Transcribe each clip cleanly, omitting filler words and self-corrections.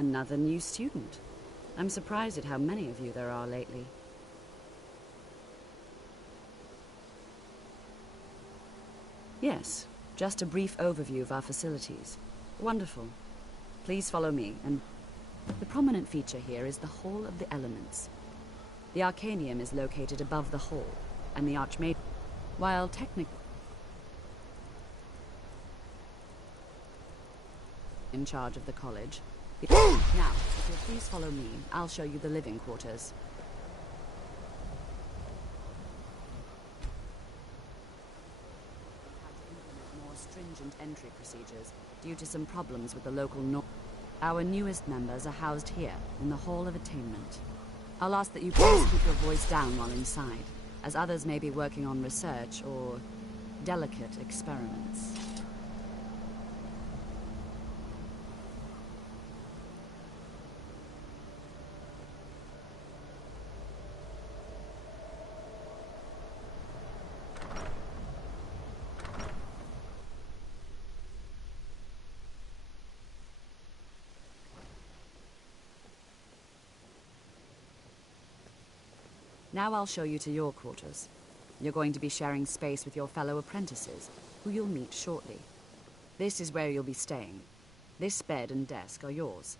Another new student. I'm surprised at how many of you there are lately. Yes, just a brief overview of our facilities. Wonderful. Please follow me, and the prominent feature here is the Hall of the Elements. The Arcanium is located above the hall, and the Archmage, while technically in charge of the college. Now, if you'll please follow me, I'll show you the living quarters. We've had to implement more stringent entry procedures due to some problems with the local norm. Our newest members are housed here, in the Hall of Attainment. I'll ask that you please keep your voice down while inside, as others may be working on research or delicate experiments. Now I'll show you to your quarters. You're going to be sharing space with your fellow apprentices, who you'll meet shortly. This is where you'll be staying. This bed and desk are yours.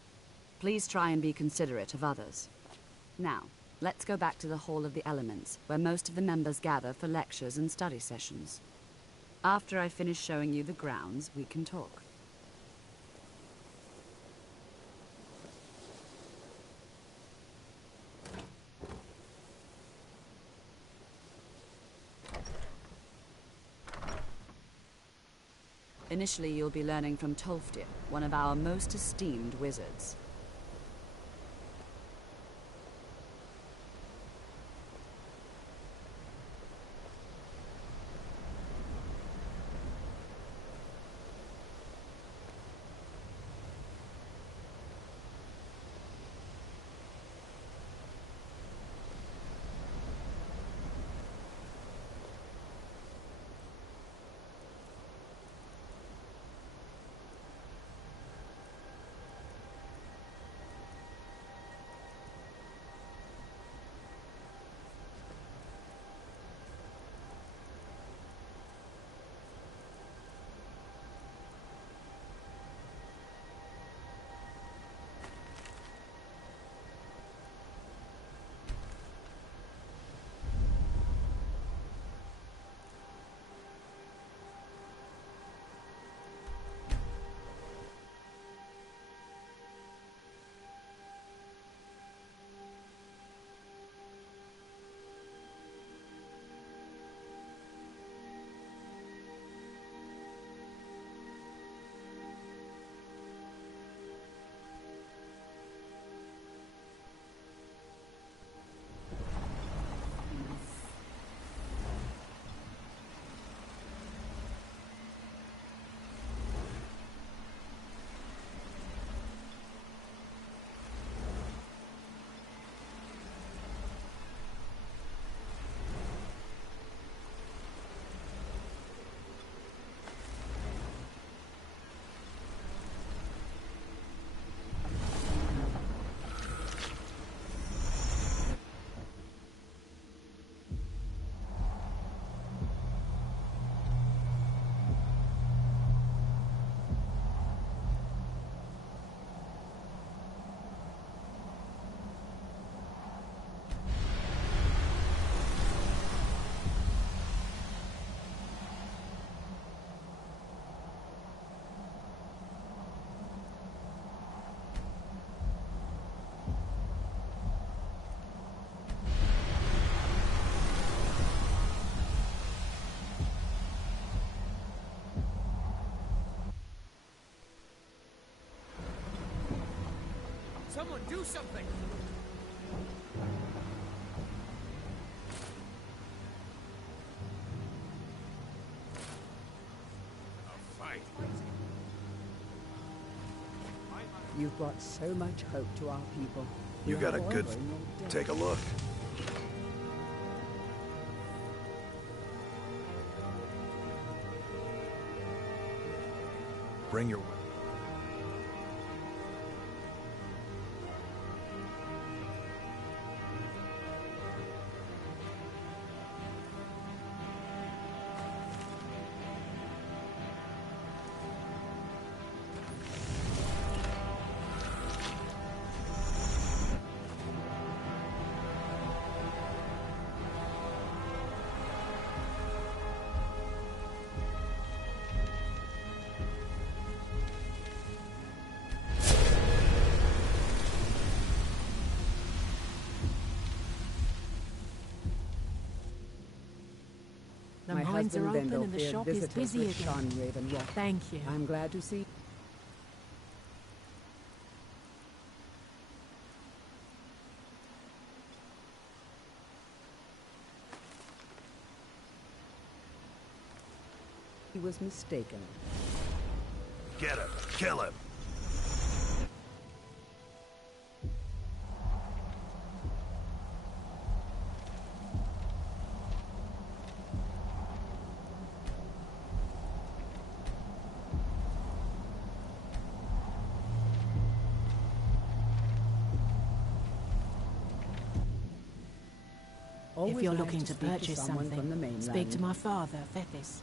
Please try and be considerate of others. Now, let's go back to the Hall of the Elements, where most of the members gather for lectures and study sessions. After I finish showing you the grounds, we can talk. Initially, you'll be learning from Tolfdir, one of our most esteemed wizards. Someone do something! A fight! You've brought so much hope to our people. You got a good... Take a look. Bring your... Your blinds are husband open Vendel and the feared shop is visitors busy with again. Sean Ravenrock. Thank you. I'm glad to see. He was mistaken. Get him. Kill him. Always If you're nice looking to speak purchase someone from the something, mainland. speak to my father, Fethis.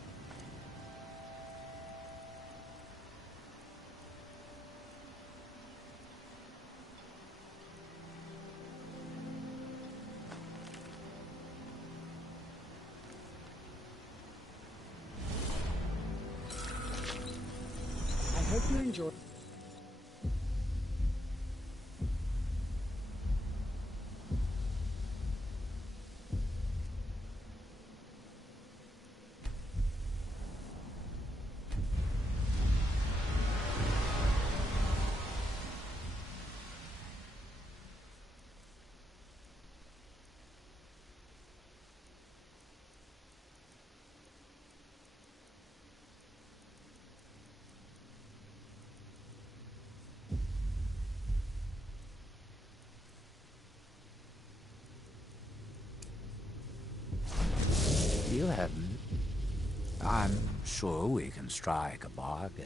I hope you enjoy. You haven't. I'm sure we can strike a bargain.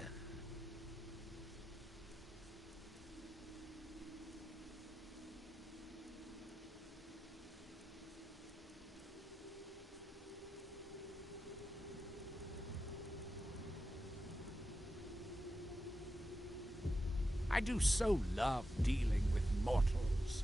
I do so love dealing with mortals.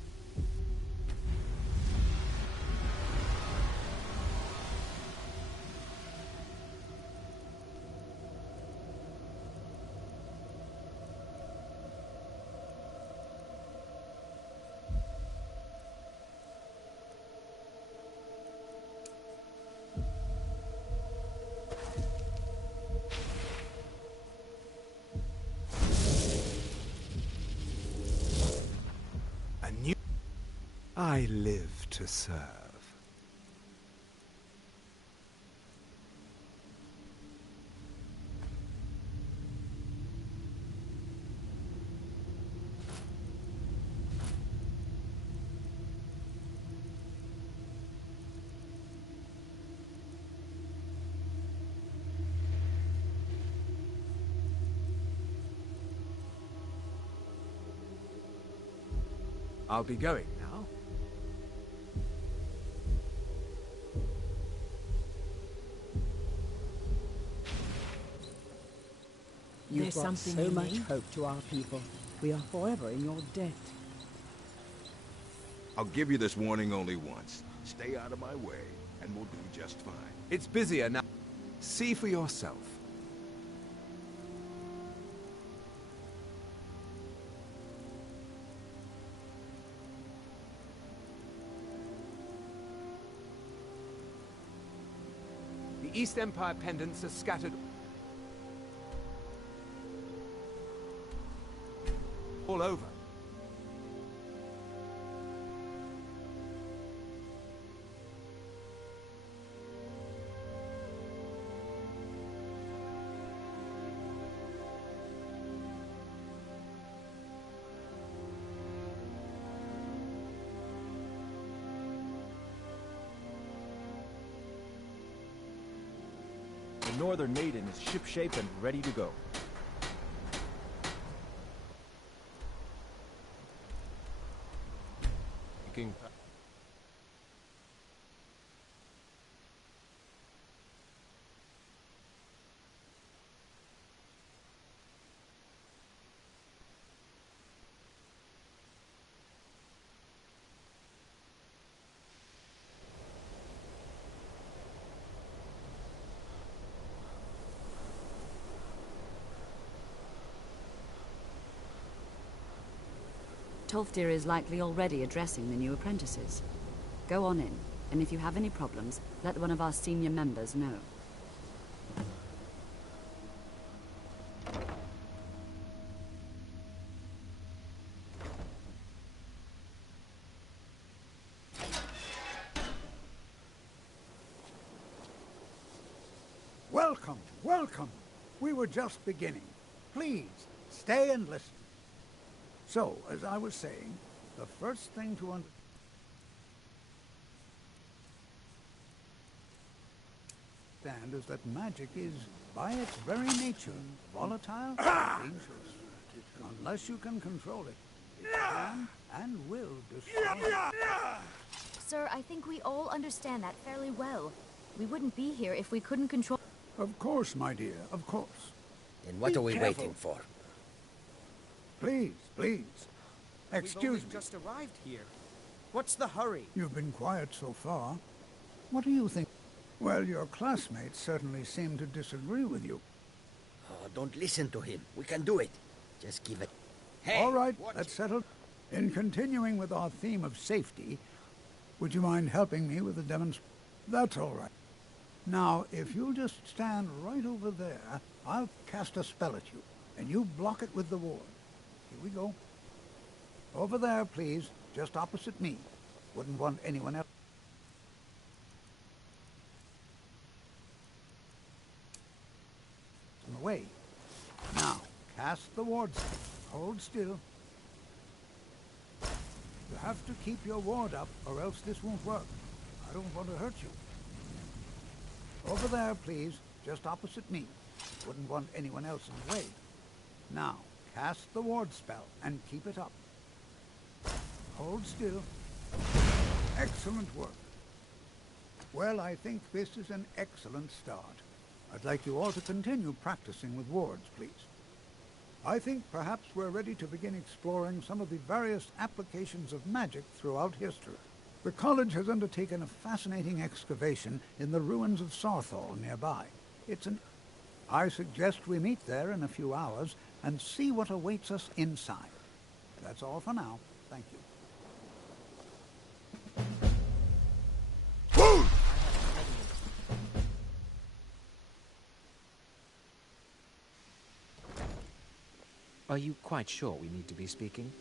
I live to serve. I'll be going now. You've There's brought something so you much need? hope to our people. We are forever in your debt. I'll give you this warning only once. Stay out of my way, and we'll do just fine. It's busier now. See for yourself. The East Empire pendants are scattered all over. The Northern Maiden is shipshape and ready to go. Thinking. Tolfdir is likely already addressing the new apprentices. Go on in, and if you have any problems, let one of our senior members know. Welcome, welcome. We were just beginning. Please, stay and listen. So, as I was saying, the first thing to understand is that magic is, by its very nature, volatile and dangerous. Unless you can control it, it can and will destroy you. Sir, I think we all understand that fairly well. We wouldn't be here if we couldn't control... Of course, my dear, of course. Then what are we waiting for? Please, please. Excuse me. Just arrived here. What's the hurry? You've been quiet so far. What do you think? Well, your classmates certainly seem to disagree with you. Oh, don't listen to him. We can do it. Just give it. Hey, all right, let's settle. In continuing with our theme of safety, would you mind helping me with the demonstration? That's all right. Now, if you'll just stand right over there, I'll cast a spell at you, and you block it with the ward. Here we go. Over there, please, just opposite me. Wouldn't want anyone else. Away. Now, cast the ward spell. Hold still. You have to keep your ward up, or else this won't work. I don't want to hurt you. Over there, please, just opposite me. Wouldn't want anyone else in the way. Now, cast the ward spell and keep it up. Hold still. Excellent work. Well, I think this is an excellent start. I'd like you all to continue practicing with wards, please. I think perhaps we're ready to begin exploring some of the various applications of magic throughout history. The college has undertaken a fascinating excavation in the ruins of Sarthal nearby. I suggest we meet there in a few hours and see what awaits us inside. That's all for now. Thank you. Are you quite sure we need to be speaking?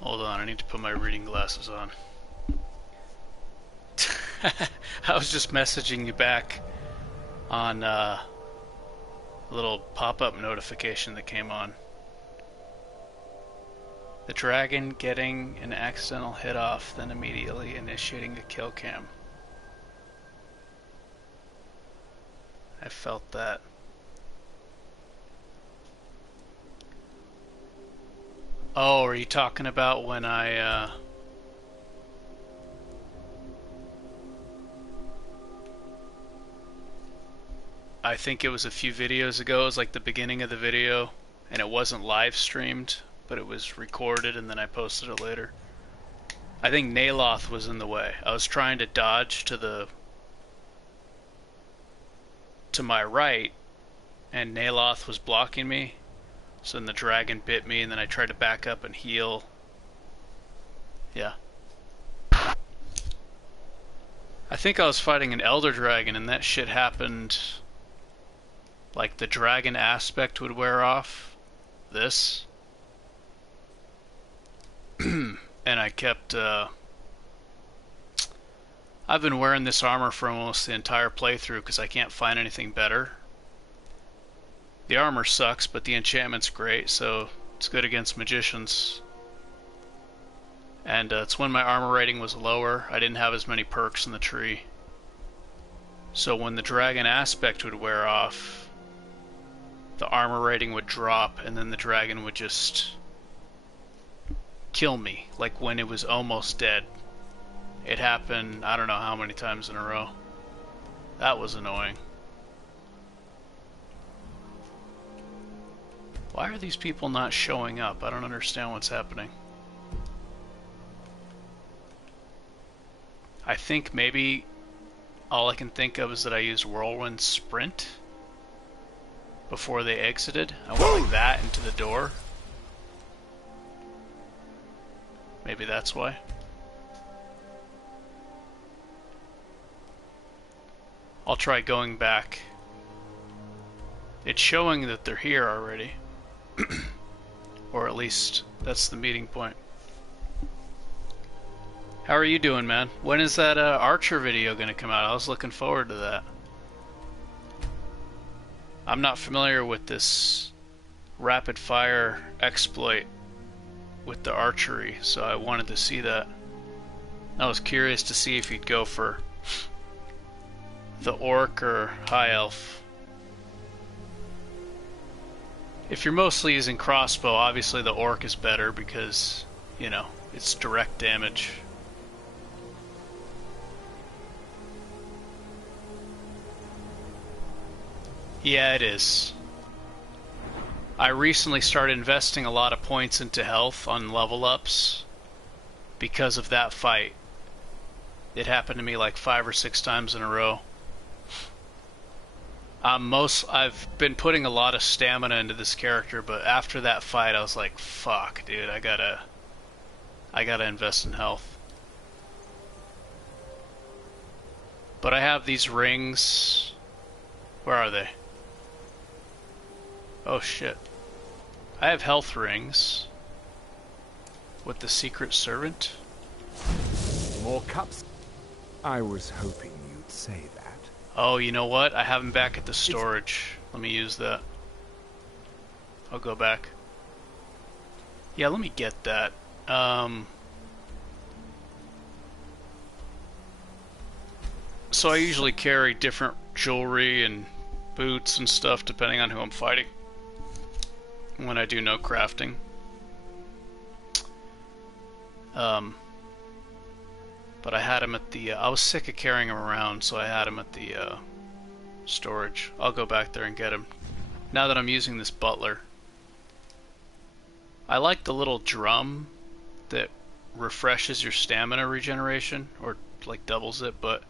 Hold on, I need to put my reading glasses on. I was just messaging you back on a little pop-up notification that came on. The dragon getting an accidental hit off, then immediately initiating a kill cam. I felt that. Oh, are you talking about when I think it was a few videos ago, it was like the beginning of the video, and it wasn't live streamed, but it was recorded and then I posted it later. I think Naloth was in the way. I was trying to dodge to my right, and Naloth was blocking me, so then the dragon bit me, and then I tried to back up and heal. Yeah. I think I was fighting an Elder Dragon, and that shit happened. Like, the dragon aspect would wear off. This. And I kept, I've been wearing this armor for almost the entire playthrough because I can't find anything better. The armor sucks, but the enchantment's great, so it's good against magicians. And it's when my armor rating was lower. I didn't have as many perks in the tree. So when the dragon aspect would wear off, the armor rating would drop, and then the dragon would just kill me, like when it was almost dead. It happened, I don't know how many times in a row. That was annoying. Why are these people not showing up? I don't understand what's happening. I think maybe all I can think of is that I used Whirlwind Sprint before they exited. I went like that into the door. Maybe that's why. I'll try going back. It's showing that they're here already. Or at least that's the meeting point. How are you doing, man? When is that Archer video gonna come out? I was looking forward to that. I'm not familiar with this rapid fire exploit with the archery, so I wanted to see that. I was curious to see if you'd go for the orc or high elf. If you're mostly using crossbow, obviously the orc is better because, you know, it's direct damage. Yeah, it is. I recently started investing a lot of points into health on level ups because of that fight. It happened to me like 5 or 6 times in a row. I've been putting a lot of stamina into this character, but after that fight I was like, fuck, dude, I gotta invest in health. But I have these rings. Where are they? Oh shit. I have health rings with the secret servant. More cups. I was hoping you'd say that. Oh, you know what? I have them back at the storage. Let me use that. I'll go back. Yeah, let me get that. So I usually carry different jewelry and boots and stuff depending on who I'm fighting when I do no crafting. But I had him at the, I was sick of carrying him around, so I had him at the storage. I'll go back there and get him. Now that I'm using this butler. I like the little drum that refreshes your stamina regeneration, or like doubles it, but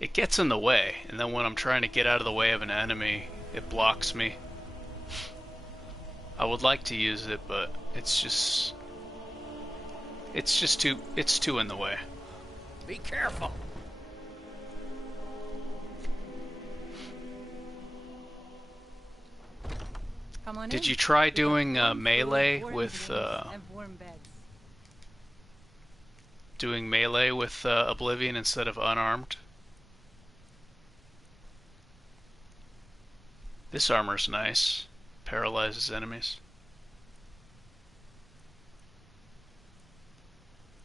it gets in the way, and then when I'm trying to get out of the way of an enemy, it blocks me. I would like to use it, but it's too in the way. Be careful. Come on Did in. you try doing melee with doing melee with Oblivion instead of unarmed. This armor's nice. Paralyzes enemies.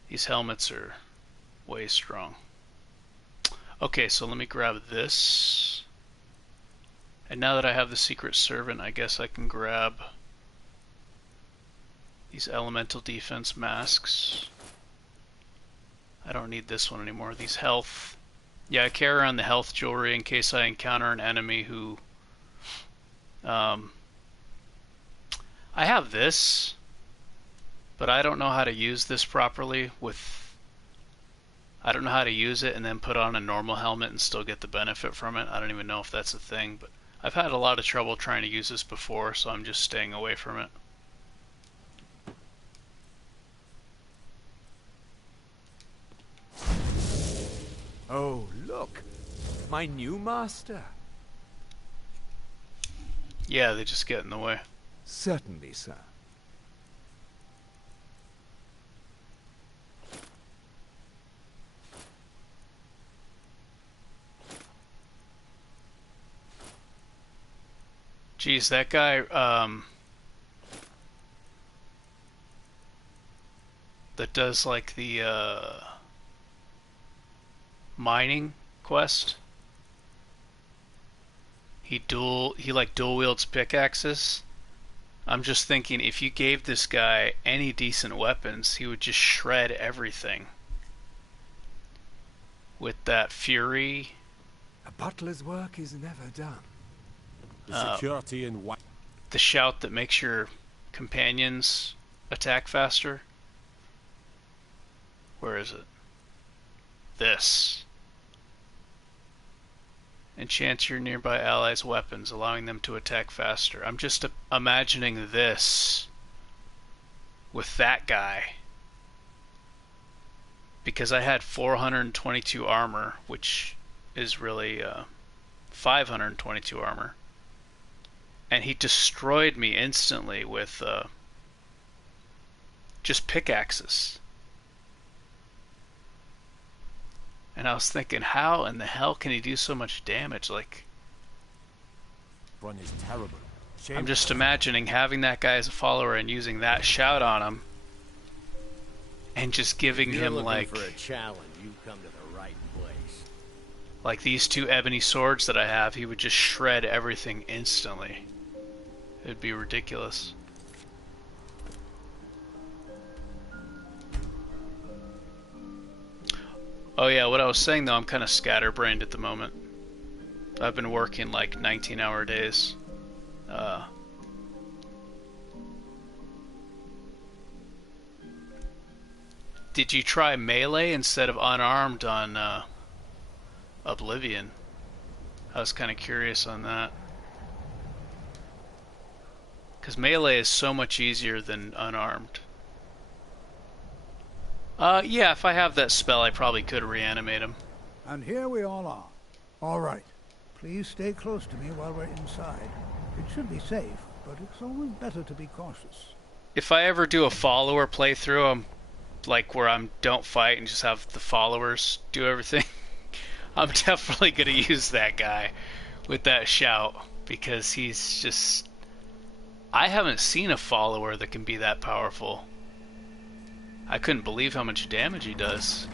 These helmets are way strong. Okay, so let me grab this. And now that I have the Secret Servant, I guess I can grab these elemental defense masks. I don't need this one anymore. These health. Yeah, I carry around the health jewelry in case I encounter an enemy who... I have this, but I don't know how to use this properly with... I don't know how to use it and then put on a normal helmet and still get the benefit from it. I don't even know if that's a thing, but I've had a lot of trouble trying to use this before, so I'm just staying away from it. Oh, look! My new master! Yeah, they just get in the way. Certainly, sir. Geez, that guy, that does like the, mining quest. He like dual wields pickaxes. I'm just thinking if you gave this guy any decent weapons, he would just shred everything. With that fury. A butler's work is never done. The security in what? The shout that makes your companions attack faster. Where is it? This. Enchants your nearby allies' weapons, allowing them to attack faster. I'm just imagining this with that guy. Because I had 422 armor, which is really 522 armor. And he destroyed me instantly with just pickaxes. And I was thinking, how in the hell can he do so much damage? Like, run is terrible. I'm just imagining having that guy as a follower and using that shout on him, and just giving him like for a challenge, you've come to the right place. Like these two ebony swords that I have, he would just shred everything instantly. It'd be ridiculous. Oh yeah, what I was saying though, I'm kind of scatterbrained at the moment. I've been working like 19-hour days. Did you try melee instead of unarmed on Oblivion? I was kind of curious on that. Because melee is so much easier than unarmed. Yeah, if I have that spell, I probably could reanimate him. And here we all are. All right. Please stay close to me while we're inside. It should be safe, but it's always better to be cautious. If I ever do a follower playthrough, like where I don't fight and just have the followers do everything, I'm definitely going to use that guy with that shout, because he's just... I haven't seen a follower that can be that powerful. I couldn't believe how much damage he does.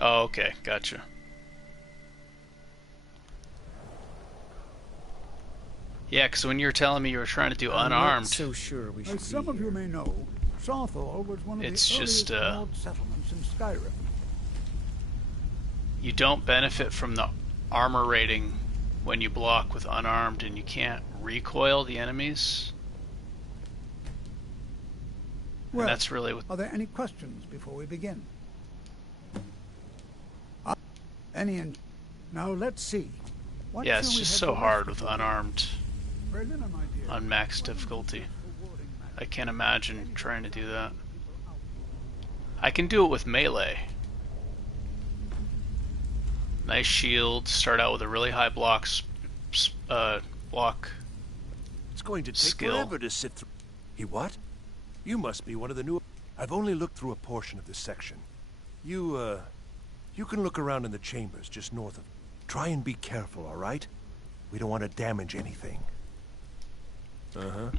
Oh, okay, gotcha. Yeah, because when you were telling me you were trying to do unarmed... I'm not so sure we should As some of you may know, Sarthor was one of the earliest Nord settlements in Skyrim. You don't benefit from the armor rating when you block with unarmed, and you can't recoil the enemies. Well, and that's really what... Are there any questions before we begin? Now let's see. Yeah, it's just so hard with unarmed on max difficulty. I can't imagine trying to do that. I can do it with melee. Nice shield, start out with a really high block It's going to take forever to sit through. He what? You must be one of the new... I've only looked through a portion of this section. You can look around in the chambers just north of... Try and be careful, all right? We don't want to damage anything. Uh-huh.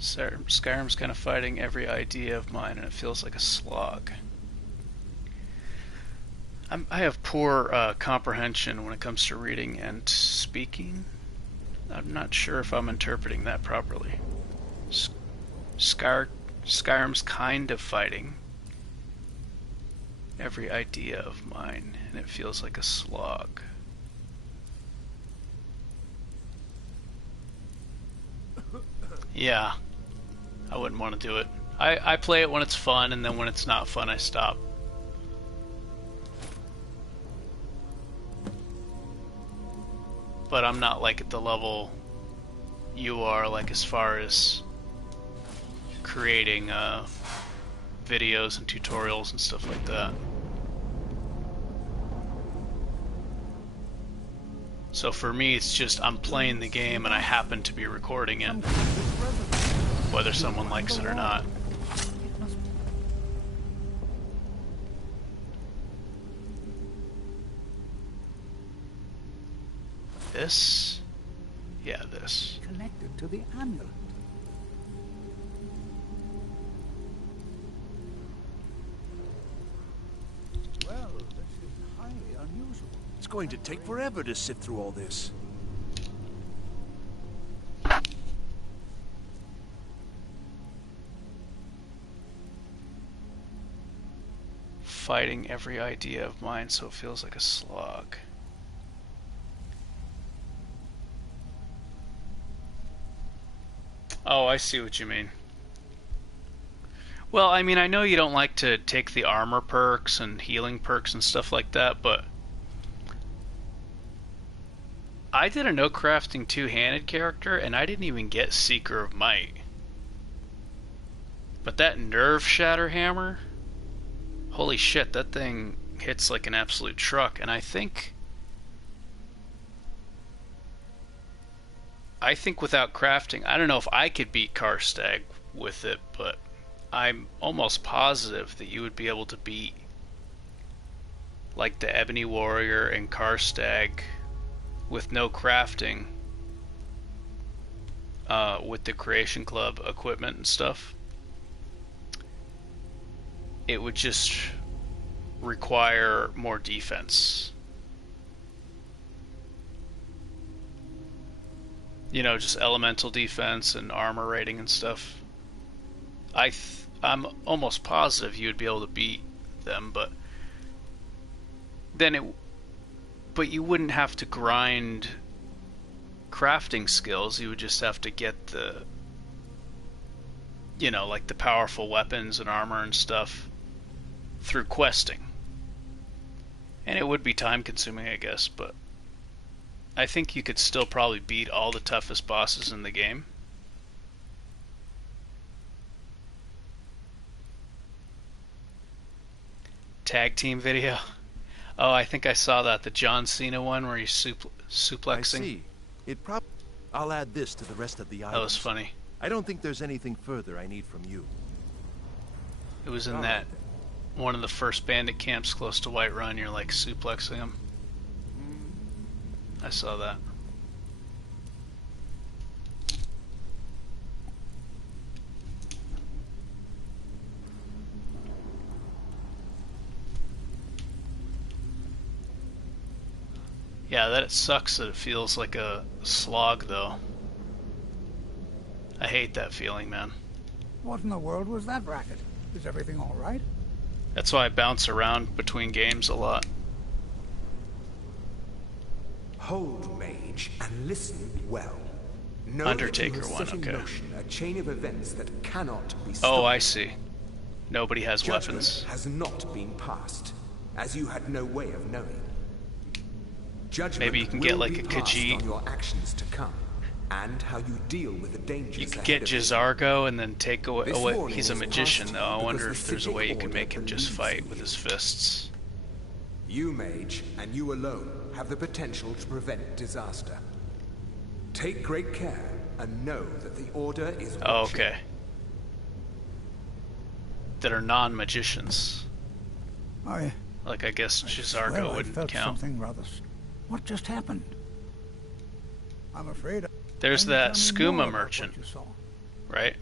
Skyrim's kind of fighting every idea of mine, and it feels like a slog. I have poor comprehension when it comes to reading and speaking. I'm not sure if I'm interpreting that properly. Skyrim's kind of fighting every idea of mine, and it feels like a slog. Yeah, I wouldn't want to do it. I play it when it's fun, and then when it's not fun, I stop. But I'm not like at the level you are, like as far as creating videos and tutorials and stuff like that. So for me, it's just I'm playing the game and I happen to be recording it, whether someone likes it or not. This? Yeah, this. Connected to the amulet. Well, this is highly unusual. It's going to take forever to sift through all this. Fighting every idea of mine, so it feels like a slog. Oh, I see what you mean. Well, I mean, I know you don't like to take the armor perks and healing perks and stuff like that, but I did a no crafting two-handed character and I didn't even get Seeker of Might. But that Nerve Shatter Hammer, holy shit, that thing hits like an absolute truck, and I think without crafting, I don't know if I could beat Karstag with it, but I'm almost positive that you would be able to beat like the Ebony Warrior and Karstag with no crafting with the Creation Club equipment and stuff. It would just require more defense. You know, just elemental defense and armor rating and stuff. I'm almost positive you would be able to beat them, but then but you wouldn't have to grind crafting skills. You would just have to get the, you know, like the powerful weapons and armor and stuff through questing. And it would be time consuming, I guess, but I think you could still probably beat all the toughest bosses in the game. Tag team video. Oh, I think I saw that, the John Cena one where he's suplexing. I see. I'll add this to the rest of the items. That was funny. I don't think there's anything further I need from you. It was in that one of the first bandit camps close to Whiterun. You're like suplexing them. I saw that. Yeah, that sucks that it feels like a slog, though. I hate that feeling, man. What in the world was that racket? Is everything all right? That's why I bounce around between games a lot. Hold, mage, and listen well. Know Undertaker that you have one, set in okay. motion a chain of events that cannot be stopped. Oh, I see. Nobody has Judgment weapons. has not been passed, as you had no way of knowing. Judgment Maybe you can get will like be a passed Khajiit. on your actions to come, and how you deal with the dangers You could ahead get of you. Jizargo and then take away. This Oh, wait, warning he's a was magician, passed though. I because wonder the if there's a way you can Civic make him Order just believes fight with his fists. You, mage, and you alone have the potential to prevent disaster. Take great care and know that the Order is watching. Oh, okay. that are non-magicians. I guess swear J'zargo I wouldn't felt count. something rather. What just happened? I'm afraid. There's Can you that tell me more skooma about merchant, what you saw? right?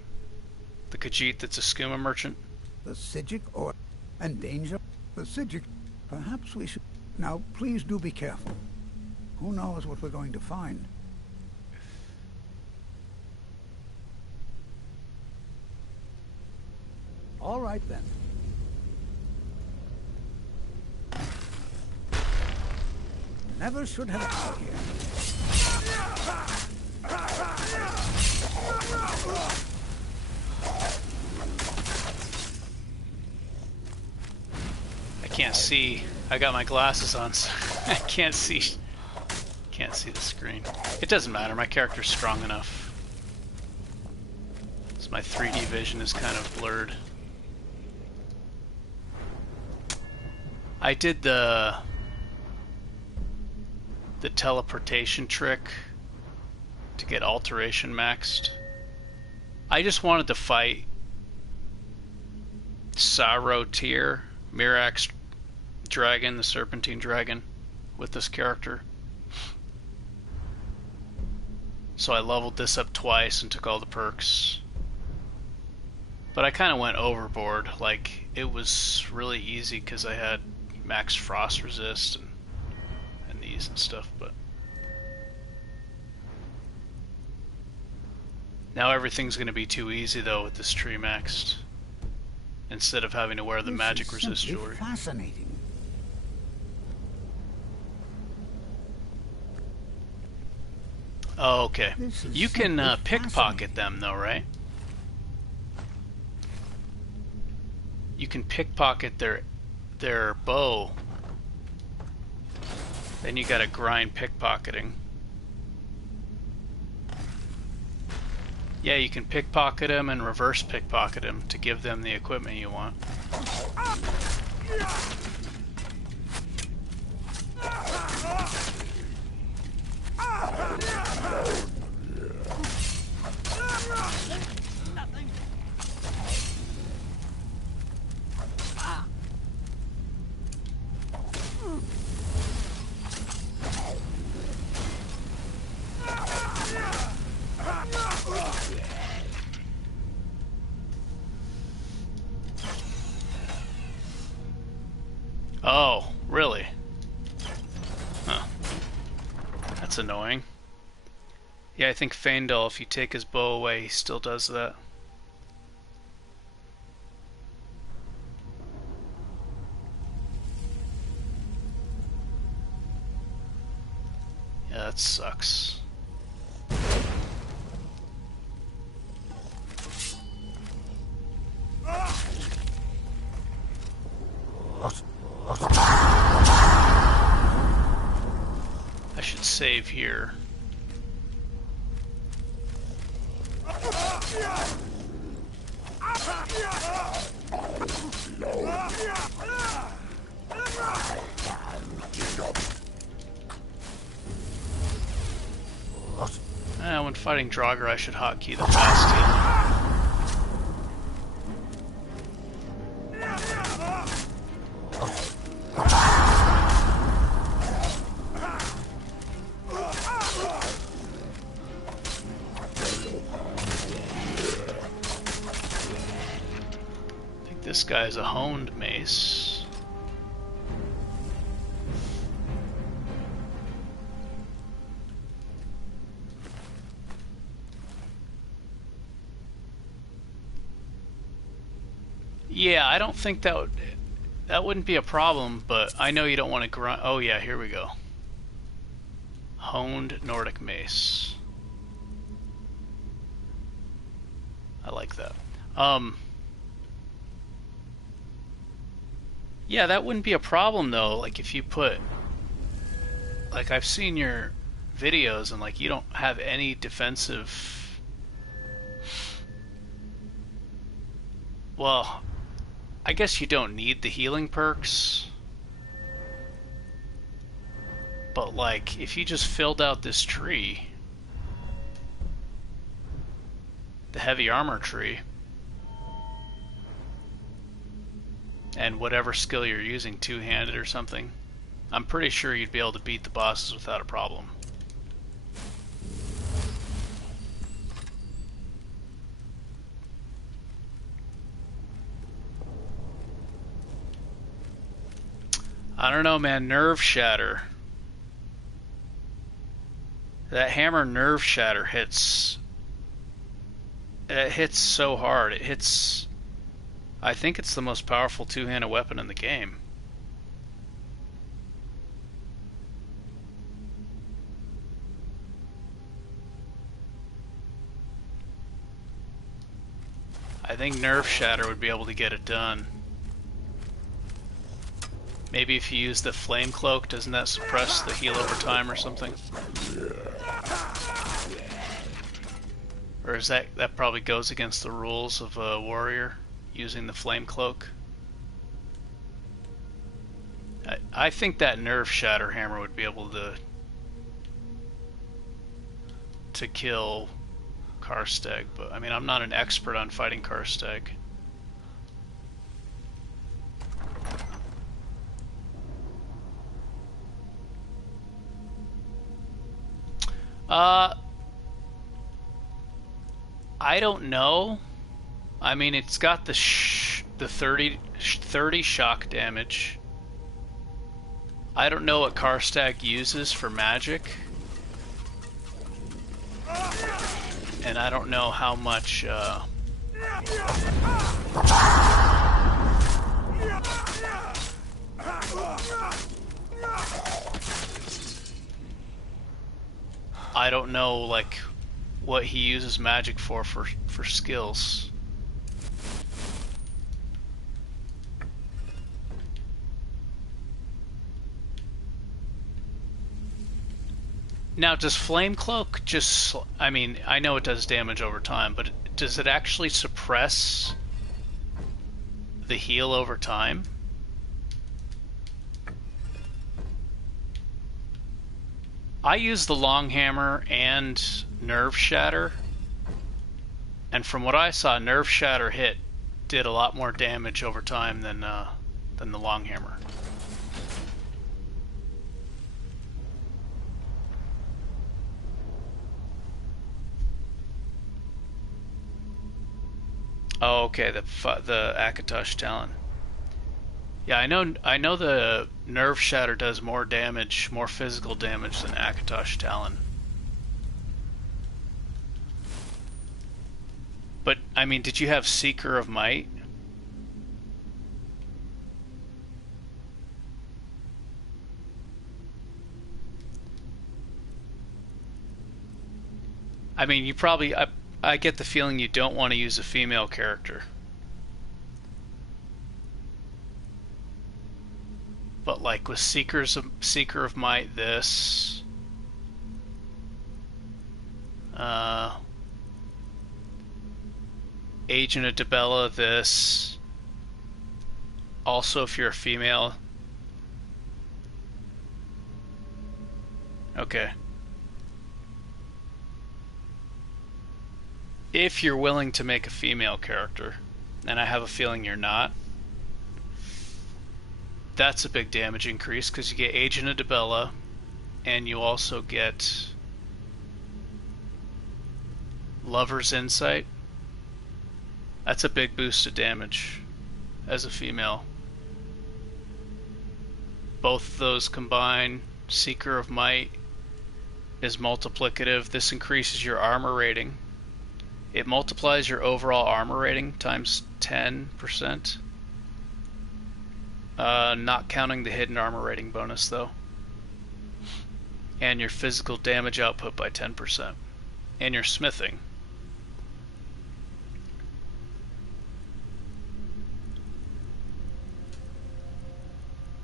The Khajiit that's a skooma merchant. The Psijic or and danger? The Psijic. Perhaps we should. Now, please do be careful. Who knows what we're going to find? All right then. Never should have come here. I can't see. I got my glasses on, so I can't see the screen. It doesn't matter. My character's strong enough. So my 3D vision is kind of blurred. I did the teleportation trick to get alteration maxed. I just wanted to fight Sarotir, Mirax dragon, the serpentine dragon, with this character. So I leveled this up twice and took all the perks. But I kind of went overboard. Like, it was really easy because I had max frost resist and these and stuff, but now everything's going to be too easy though with this tree maxed, instead of having to wear the magic resist jewelry. Fascinating. Oh, okay. You can pickpocket them though, right? You can pickpocket their bow. Then you gotta grind pickpocketing. Yeah, you can pickpocket them and reverse pickpocket them to give them the equipment you want. Oh, really? Huh. That's annoying. Yeah, I think Faendal, if you take his bow away, he still does that. Yeah, that sucks. I should save here. When fighting Draugr, I should hotkey the fast heal. This guy is a honed mace. Yeah, I don't think that wouldn't be a problem, but I know you don't want to grind. Oh yeah, here we go. Honed Nordic mace. I like that. Yeah, that wouldn't be a problem though. Like if you put, like I've seen your videos and like you don't have any defensive. Well, I guess you don't need the healing perks. But like if you just filled out this tree, the heavy armor tree, and whatever skill you're using, two-handed or something, I'm pretty sure you'd be able to beat the bosses without a problem. I don't know, man. Nerve Shatter. That hammer Nerve Shatter hits... It hits so hard. It hits... I think it's the most powerful two-handed weapon in the game. I think Nerve Shatter would be able to get it done. Maybe if you use the Flame Cloak, doesn't that suppress the heal over time or something? Or is that probably goes against the rules of a warrior, using the Flame Cloak? I think that Nerve Shatter hammer would be able to kill Karstag, but I mean, I'm not an expert on fighting Karstag. I don't know. I mean, it's got the 30 shock damage. I don't know what Karstag uses for magic. And I don't know how much, I don't know, like, what he uses magic for skills. Now, does Flame Cloak just... I mean, I know it does damage over time, but does it actually suppress the heal over time? I use the Long Hammer and Nerve Shatter, and from what I saw, Nerve Shatter did a lot more damage over time than the Long Hammer. Oh, okay, the Akatosh Talon. Yeah, I know the Nerve Shatter does more damage, more physical damage than Akatosh Talon. But, I mean, did you have Seeker of Might? I mean, you probably... I get the feeling you don't want to use a female character. But like with Seeker of Might, this... Agent of Dibella, this... Also, if you're a female... Okay. If you're willing to make a female character, and I have a feeling you're not, that's a big damage increase, because you get Agent of Dibella, and you also get Lover's Insight. That's a big boost of damage as a female. Both of those combine. Seeker of Might is multiplicative. This increases your armor rating. It multiplies your overall armor rating times 10%. Not counting the hidden armor rating bonus, though. And your physical damage output by 10%. And your smithing.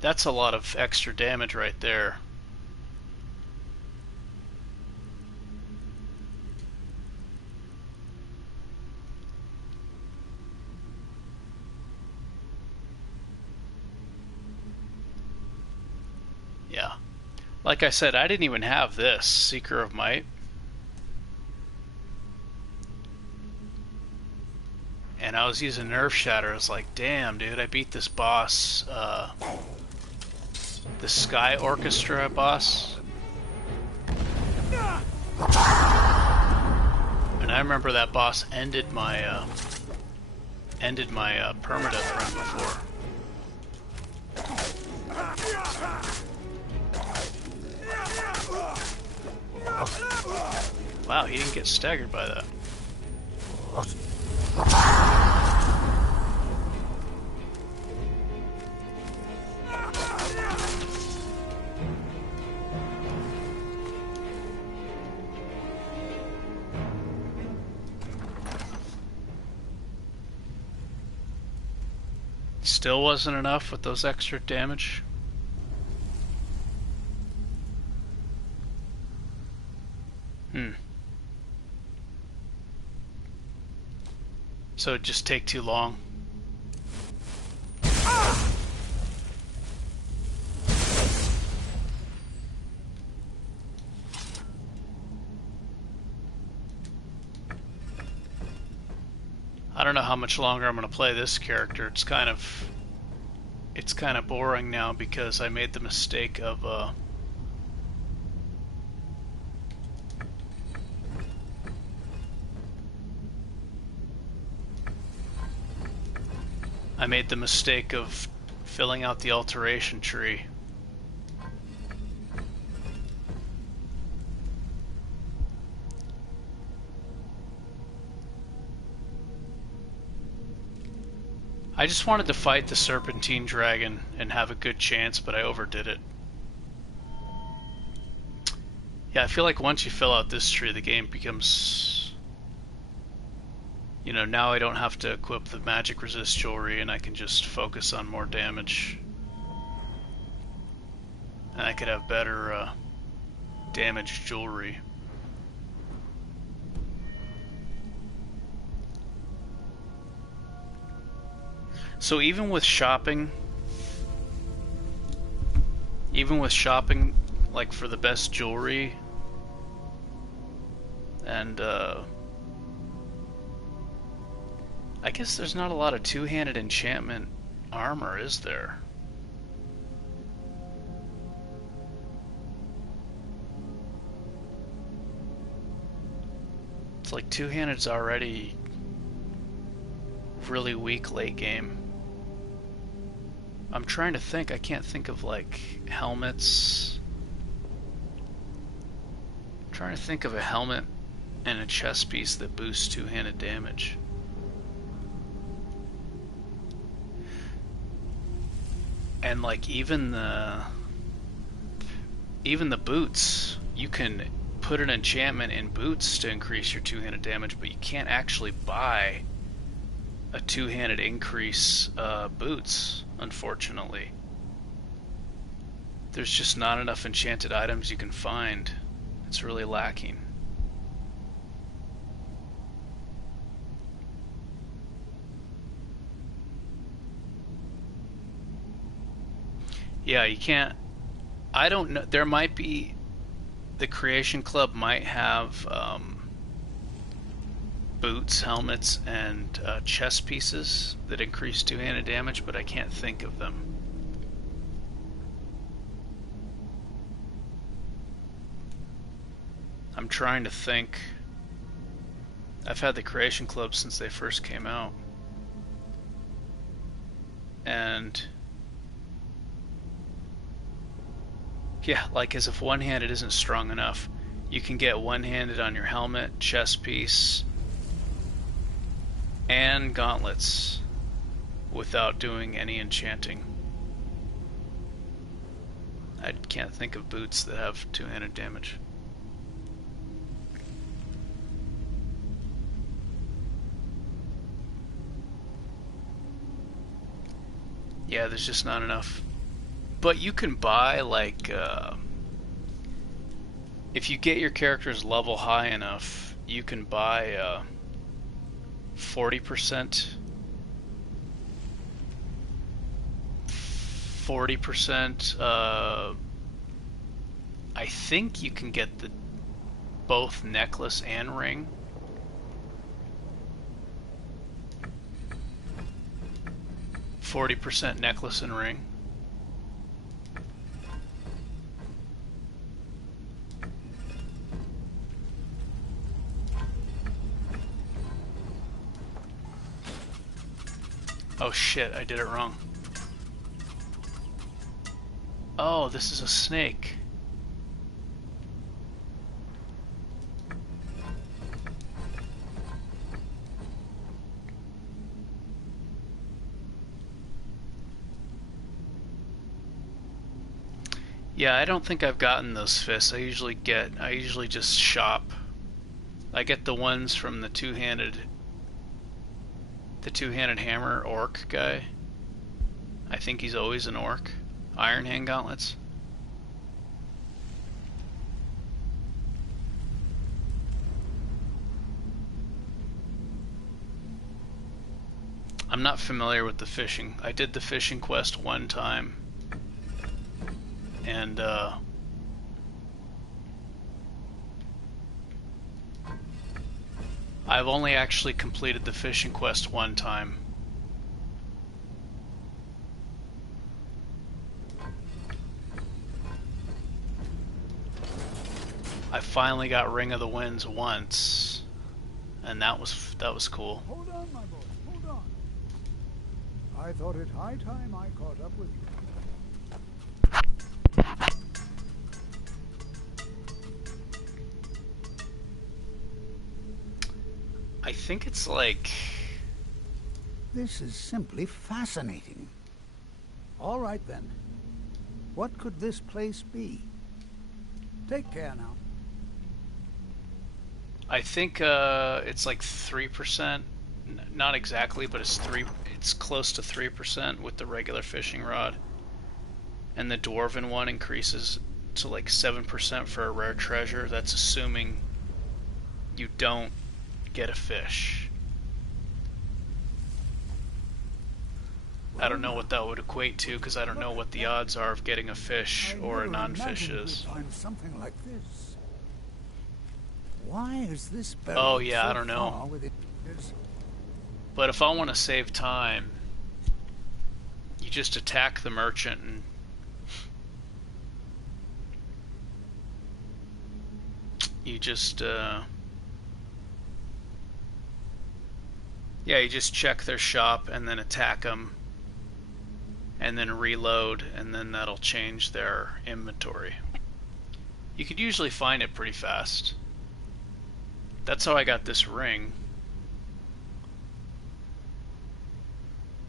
That's a lot of extra damage right there. Yeah. Like I said, I didn't even have this, Seeker of Might. and I was using Nerve Shatter. I was like, damn, dude, I beat this boss, the Sky Orchestra boss. And I remember that boss ended my permadeath run before. Wow, he didn't get staggered by that. Still wasn't enough with those extra damage. So it'd just take too long. I don't know how much longer I'm going to play this character. It's kind of boring now because I made the mistake of filling out the alteration tree. I just wanted to fight the Serpentine Dragon and have a good chance, but I overdid it. Yeah, I feel like once you fill out this tree, the game becomes... You know, now I don't have to equip the magic resist jewelry and I can just focus on more damage. And I could have better damage jewelry. So even with shopping, like for the best jewelry, and I guess there's not a lot of two-handed enchantment armor, is there? It's like two-handed's already really weak late game. I'm trying to think. I can't think of like helmets. I'm trying to think of a helmet and a chest piece that boosts two-handed damage. And like even the boots, you can put an enchantment in boots to increase your two-handed damage, but you can't actually buy a two-handed increase boots, unfortunately. There's just not enough enchanted items you can find. It's really lacking. Yeah, you can't... I don't know. There might be... The Creation Club might have boots, helmets, and chest pieces that increase two-handed damage, but I can't think of them. I'm trying to think. I've had the Creation Club since they first came out. And... yeah, like as if one-handed isn't strong enough. You can get one-handed on your helmet, chest piece, and gauntlets without doing any enchanting. I can't think of boots that have two-handed damage. Yeah, there's just not enough. But you can buy, like, if you get your character's level high enough, you can buy 40%. 40%. I think you can get both necklace and ring. 40% necklace and ring. Oh shit, I did it wrong. Oh, this is a snake. Yeah, I don't think I've gotten those fists. I usually just shop. I get the ones from the two-handed hammer orc guy. I think he's always an orc. Iron hand gauntlets. I'm not familiar with the fishing. I did the fishing quest one time. And I've only actually completed the fishing quest one time. I finally got Ring of the Winds once, and that was cool. Hold on, my boy, hold on. I thought it high time I caught up with you. I think it's like... This is simply fascinating. All right then. What could this place be? Take care now. I think it's like 3%. Not exactly, but it's close to 3% with the regular fishing rod. And the dwarven one increases to like 7% for a rare treasure. That's assuming you don't get a fish. I don't know what that would equate to because I don't know what the odds are of getting a fish or a non-fish is. Find something like this. Why is this buried? Oh yeah, so I don't know. far with it? But if I want to save time, you just attack the merchant and you just yeah, you just check their shop and then attack them and then reload, and then that'll change their inventory. You could usually find it pretty fast. That's how I got this ring.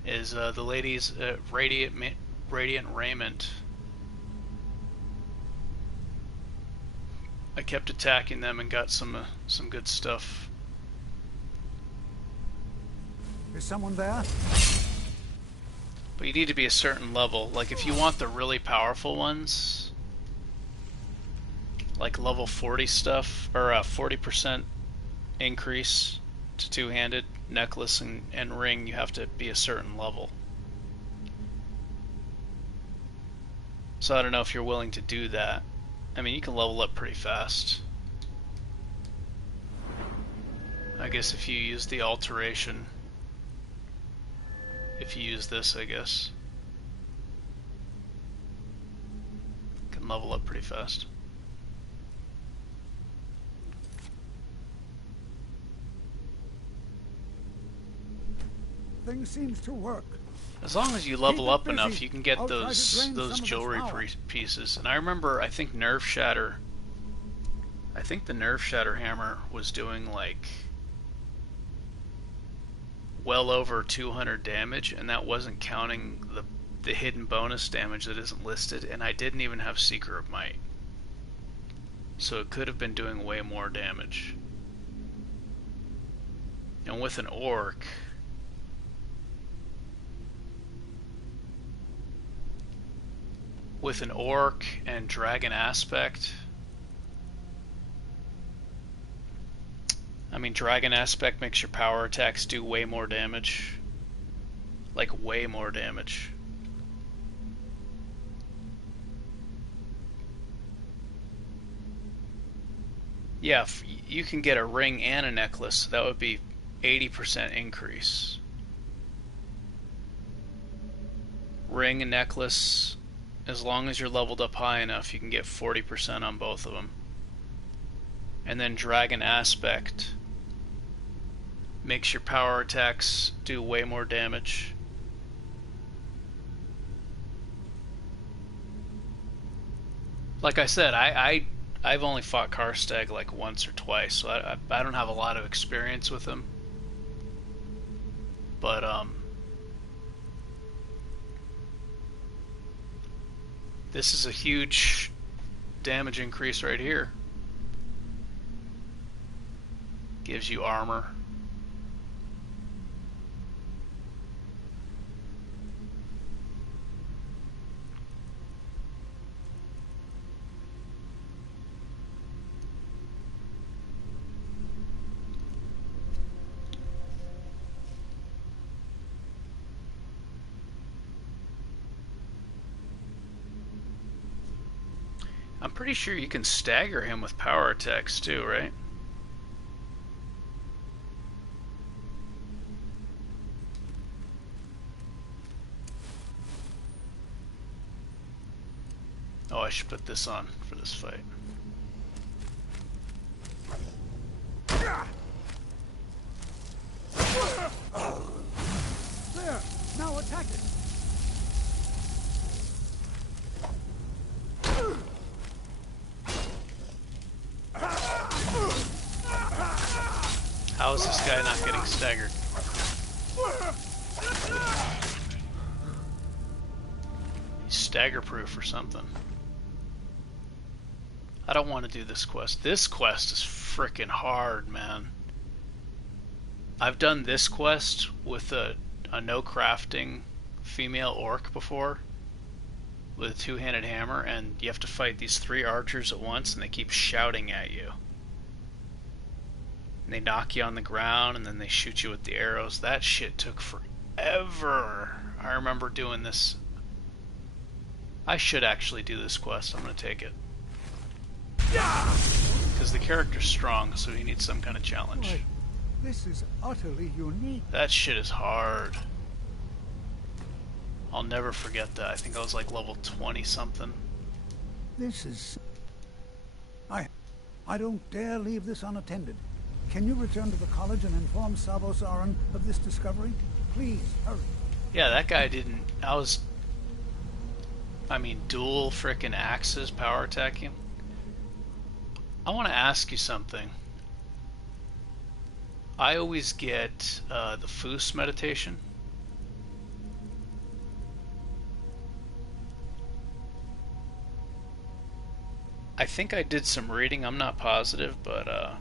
Is the lady's radiant raiment. I kept attacking them and got some good stuff. Is someone there? But you need to be a certain level. Like if you want the really powerful ones, like level 40 stuff, or 40% increase to two-handed necklace and ring, you have to be a certain level. So I don't know if you're willing to do that. I mean, you can level up pretty fast. I guess if you use the alteration. If you use this, I guess. You can level up pretty fast. Thing seems to work. As long as you level up enough, you can get those jewelry pieces. And I remember, I think Nerve Shatter. I think the Nerve Shatter hammer was doing like well over 200 damage, and that wasn't counting the hidden bonus damage that isn't listed. And I didn't even have Seeker of Might, so it could have been doing way more damage. And with an orc, and dragon aspect, I mean, dragon aspect makes your power attacks do way more damage. Like way more damage. Yeah, if you can get a ring and a necklace, that would be 80% increase. ring and necklace, as long as you're leveled up high enough, you can get 40% on both of them. And then Dragon Aspect makes your power attacks do way more damage. Like I said, I've only fought Karstag like once or twice, so I don't have a lot of experience with him. But this is a huge damage increase right here. Gives you armor. I'm pretty sure you can stagger him with power attacks too, right? Oh, I should put this on for this fight. There! Now attack it! How is this guy not getting staggered? He's stagger proof or something. I don't want to do this quest. This quest is freaking hard, man. I've done this quest with a no crafting female orc before with a two-handed hammer, and you have to fight these 3 archers at once, and they keep shouting at you. And they knock you on the ground, and then they shoot you with the arrows. That shit took forever. I remember doing this. I should actually do this quest. I'm gonna take it. Because the character's strong, so he needs some kind of challenge. Boy, this is utterly unique. That shit is hard. I'll never forget that. I think I was like level 20 something. This is... I don't dare leave this unattended. Can you return to the college and inform Sabo Saran of this discovery? Please, hurry. Yeah, that guy didn't... I mean, dual frickin' axes power attacking. I want to ask you something. I always get the Foos meditation. I think I did some reading, I'm not positive, but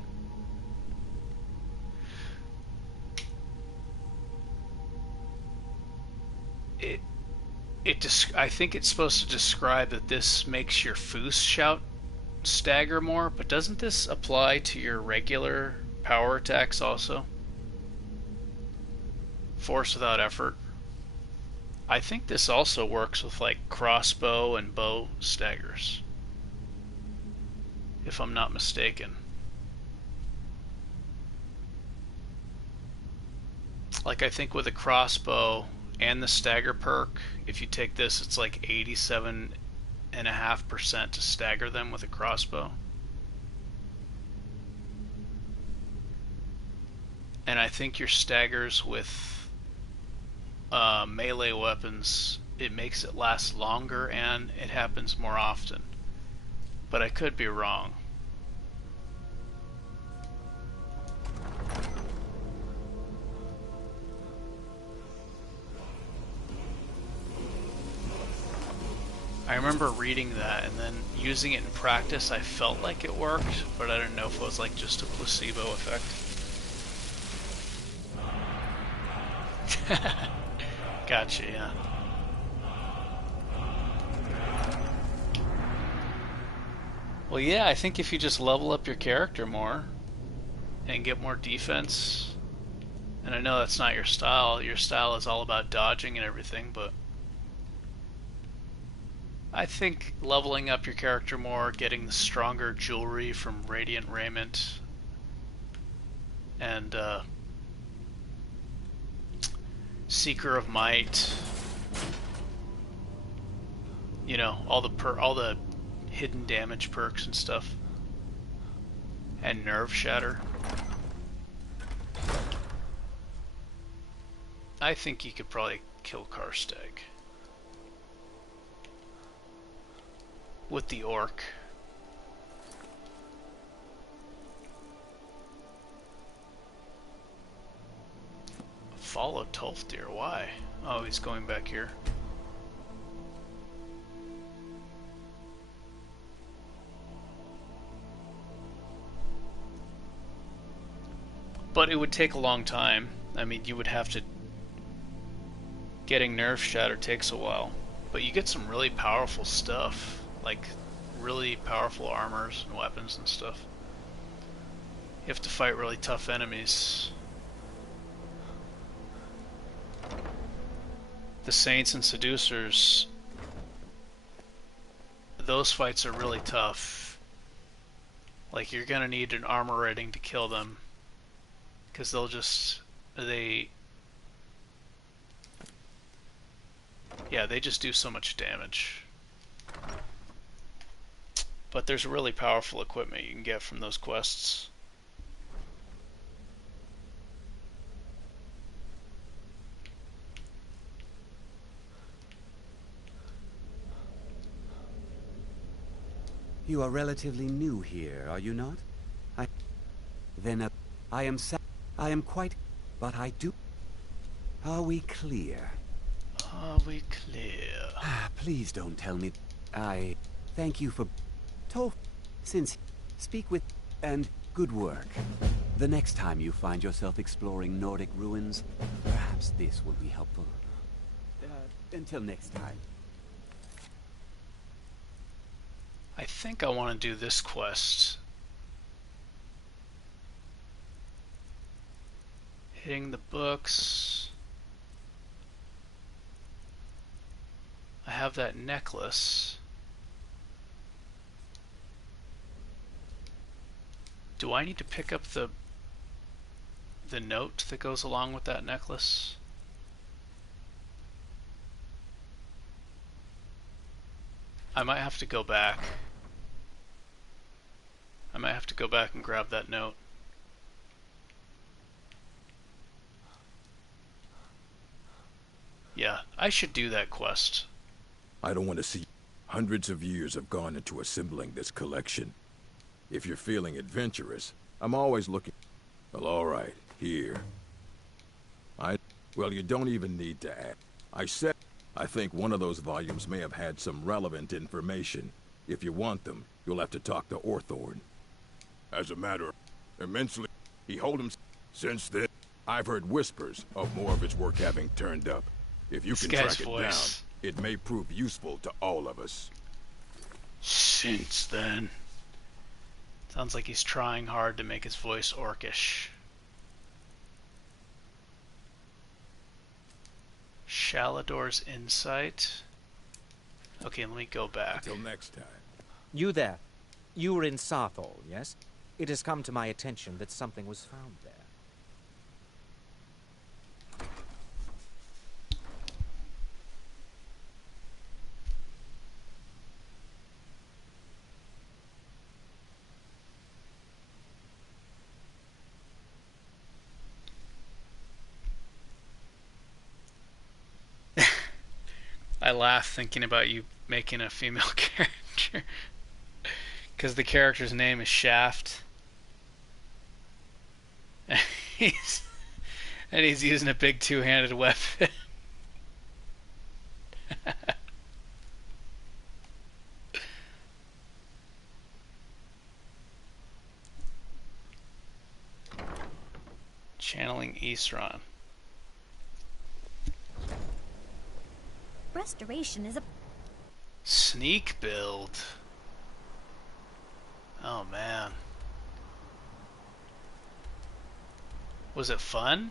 I think it's supposed to describe that this makes your Foos shout stagger more, but doesn't this apply to your regular power attacks also? Force without effort. I think this also works with like crossbow and bow staggers, if I'm not mistaken. Like I think with a crossbow and the stagger perk, if you take this, it's like 87.5% to stagger them with a crossbow. And I think your staggers with melee weapons, it makes it last longer and it happens more often. But I could be wrong. I remember reading that and then using it in practice. I felt like it worked, but I didn't know if it was like just a placebo effect. Gotcha, yeah. Well, yeah, I think if you just level up your character more and get more defense, and I know that's not your style is all about dodging and everything, but I think leveling up your character more, getting the stronger jewelry from Radiant Raiment, and Seeker of Might, You know, all the hidden damage perks and stuff. And nerve shatter. I think you could probably kill Karstag with the orc. Follow Tolfdir, why? Oh, he's going back here. But it would take a long time. I mean, you would have to... Getting nerve shatter takes a while. But you get some really powerful stuff. Like, really powerful armors and weapons and stuff. You have to fight really tough enemies. The Saints and Seducers, those fights are really tough. Like, you're gonna need an armor rating to kill them, because they'll just, they just do so much damage. But there's really powerful equipment you can get from those quests. You are relatively new here, are you not? I am quite... But I do... Are we clear? Are we clear? Please don't tell me... I... Thank you for... Since... Speak with... And good work. The next time you find yourself exploring Nordic ruins, perhaps this will be helpful. Until next time. I think I want to do this quest. Hitting the books. I have that necklace. Do I need to pick up the note that goes along with that necklace? I might have to go back. I might have to go back and grab that note. Yeah, I should do that quest. I don't want to see. Hundreds of years have gone into assembling this collection. If you're feeling adventurous, I'm always looking. Well, all right, here. Well, you don't even need to ask. I think one of those volumes may have had some relevant information. If you want them, you'll have to talk to Orthorn. As a matter of immensely, he hold him. Since then, I've heard whispers of more of his work having turned up. If you can track it down, it may prove useful to all of us. Since then. Sounds like he's trying hard to make his voice orcish. Shalador's Insight. Okay, let me go back. Until next time. You there. You were in Sarthol, yes? It has come to my attention that something was found there. I laugh thinking about you making a female character. Because the character's name is Shaft. And he's using a big two-handed weapon. Channeling Isran. Restoration is a Sneak build. Oh man. Was it fun?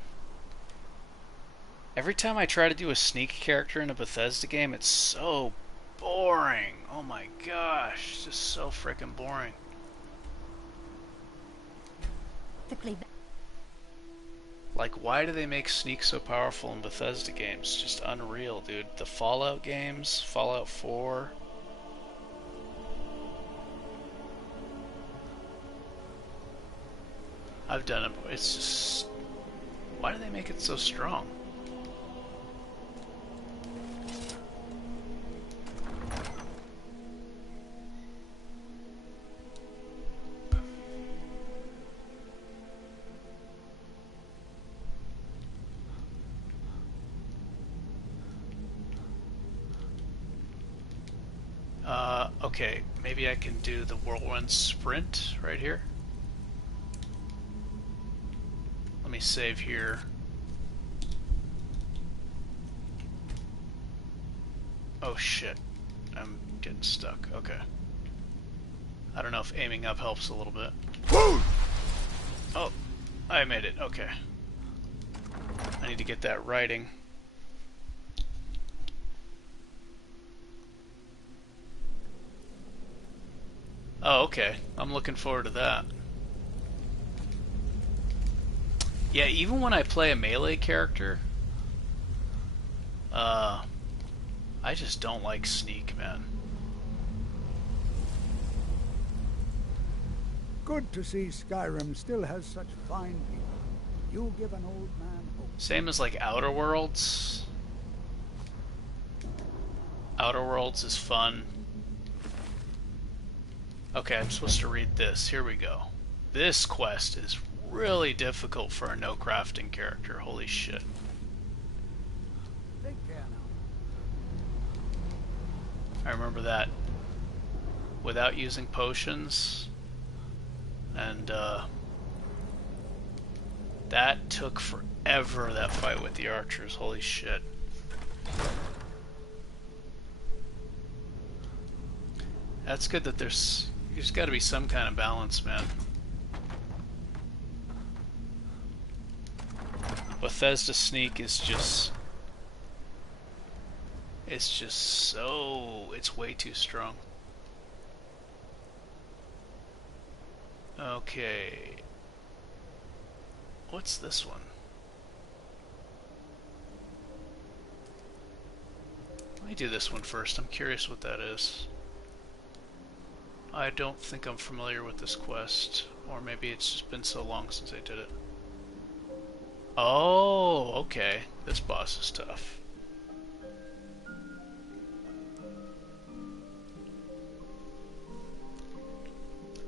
Every time I try to do a sneak character in a Bethesda game, it's so boring. Oh my gosh, it's just so freaking boring. Like, why do they make sneak so powerful in Bethesda games? Just unreal, dude. The Fallout games, Fallout 4, I've done it. It's just... Why do they make it so strong? Okay, maybe I can do the whirlwind sprint right here. Let me save here. Oh shit, I'm getting stuck. Okay. I don't know if aiming up helps a little bit. Oh, I made it. Okay. I need to get that writing. Oh, okay. I'm looking forward to that. Yeah, even when I play a melee character, I just don't like sneak, man. Good to see Skyrim still has such fine people. You give an old man hope. Same as like Outer Worlds. Outer Worlds is fun. Okay, I'm supposed to read this. Here we go. This quest is really difficult for a no crafting character. Holy shit. Take care now. I remember that without using potions, and that took forever, that fight with the archers. Holy shit. That's good that there's got to be some kind of balance, man. Bethesda sneak is just... It's just so... It's way too strong. Okay. What's this one? Let me do this one first. I'm curious what that is. I don't think I'm familiar with this quest, or maybe it's just been so long since I did it. Oh, okay. This boss is tough.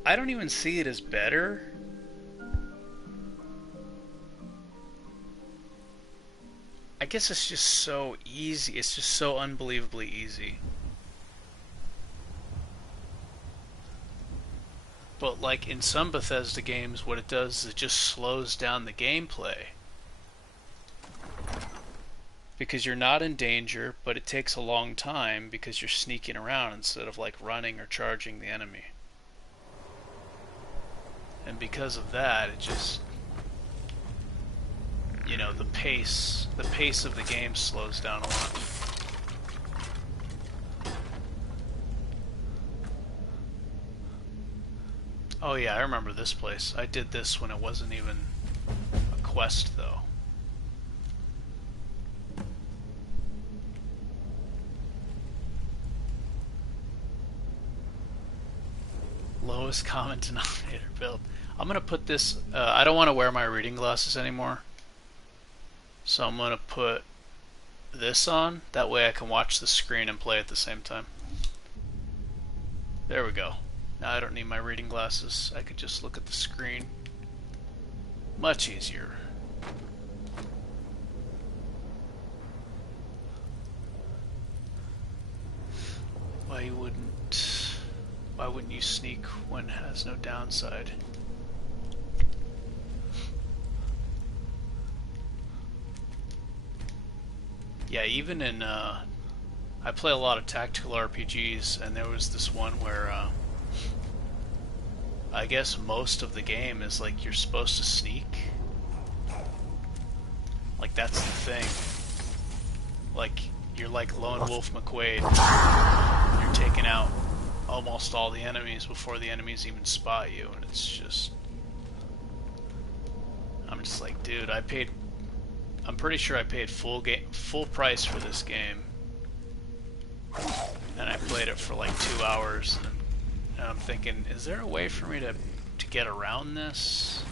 I don't even see it as better. I guess it's just so easy. It's just so unbelievably easy. But like in some Bethesda games, what it does is it just slows down the gameplay. Because you're not in danger, but it takes a long time because you're sneaking around instead of like running or charging the enemy. And because of that, it just... You know, the pace of the game slows down a lot. Oh yeah, I remember this place. I did this when it wasn't even a quest, though. Lowest common denominator build. I'm gonna put this... I don't want to wear my reading glasses anymore. So I'm gonna put this on. That way I can watch the screen and play at the same time. There we go. Now I don't need my reading glasses. I could just look at the screen. Much easier. Why wouldn't you sneak when it has no downside? Yeah, even in I play a lot of tactical RPGs, and there was this one where I guess most of the game is like you're supposed to sneak. Like that's the thing. Like you're like Lone Wolf McQuaid. You're taking out almost all the enemies before the enemies even spot you, and it's just... I'm just like, dude, I'm pretty sure I paid full price for this game, and I played it for like 2 hours, and I'm thinking, is there a way for me to get around this?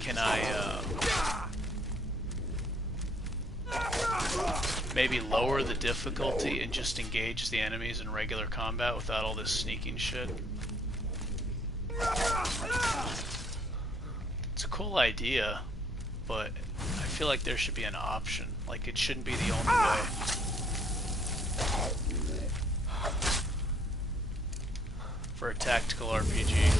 Can I, maybe lower the difficulty and just engage the enemies in regular combat without all this sneaking shit? It's a cool idea, but I feel like there should be an option. Like, it shouldn't be the only way. For a tactical RPG.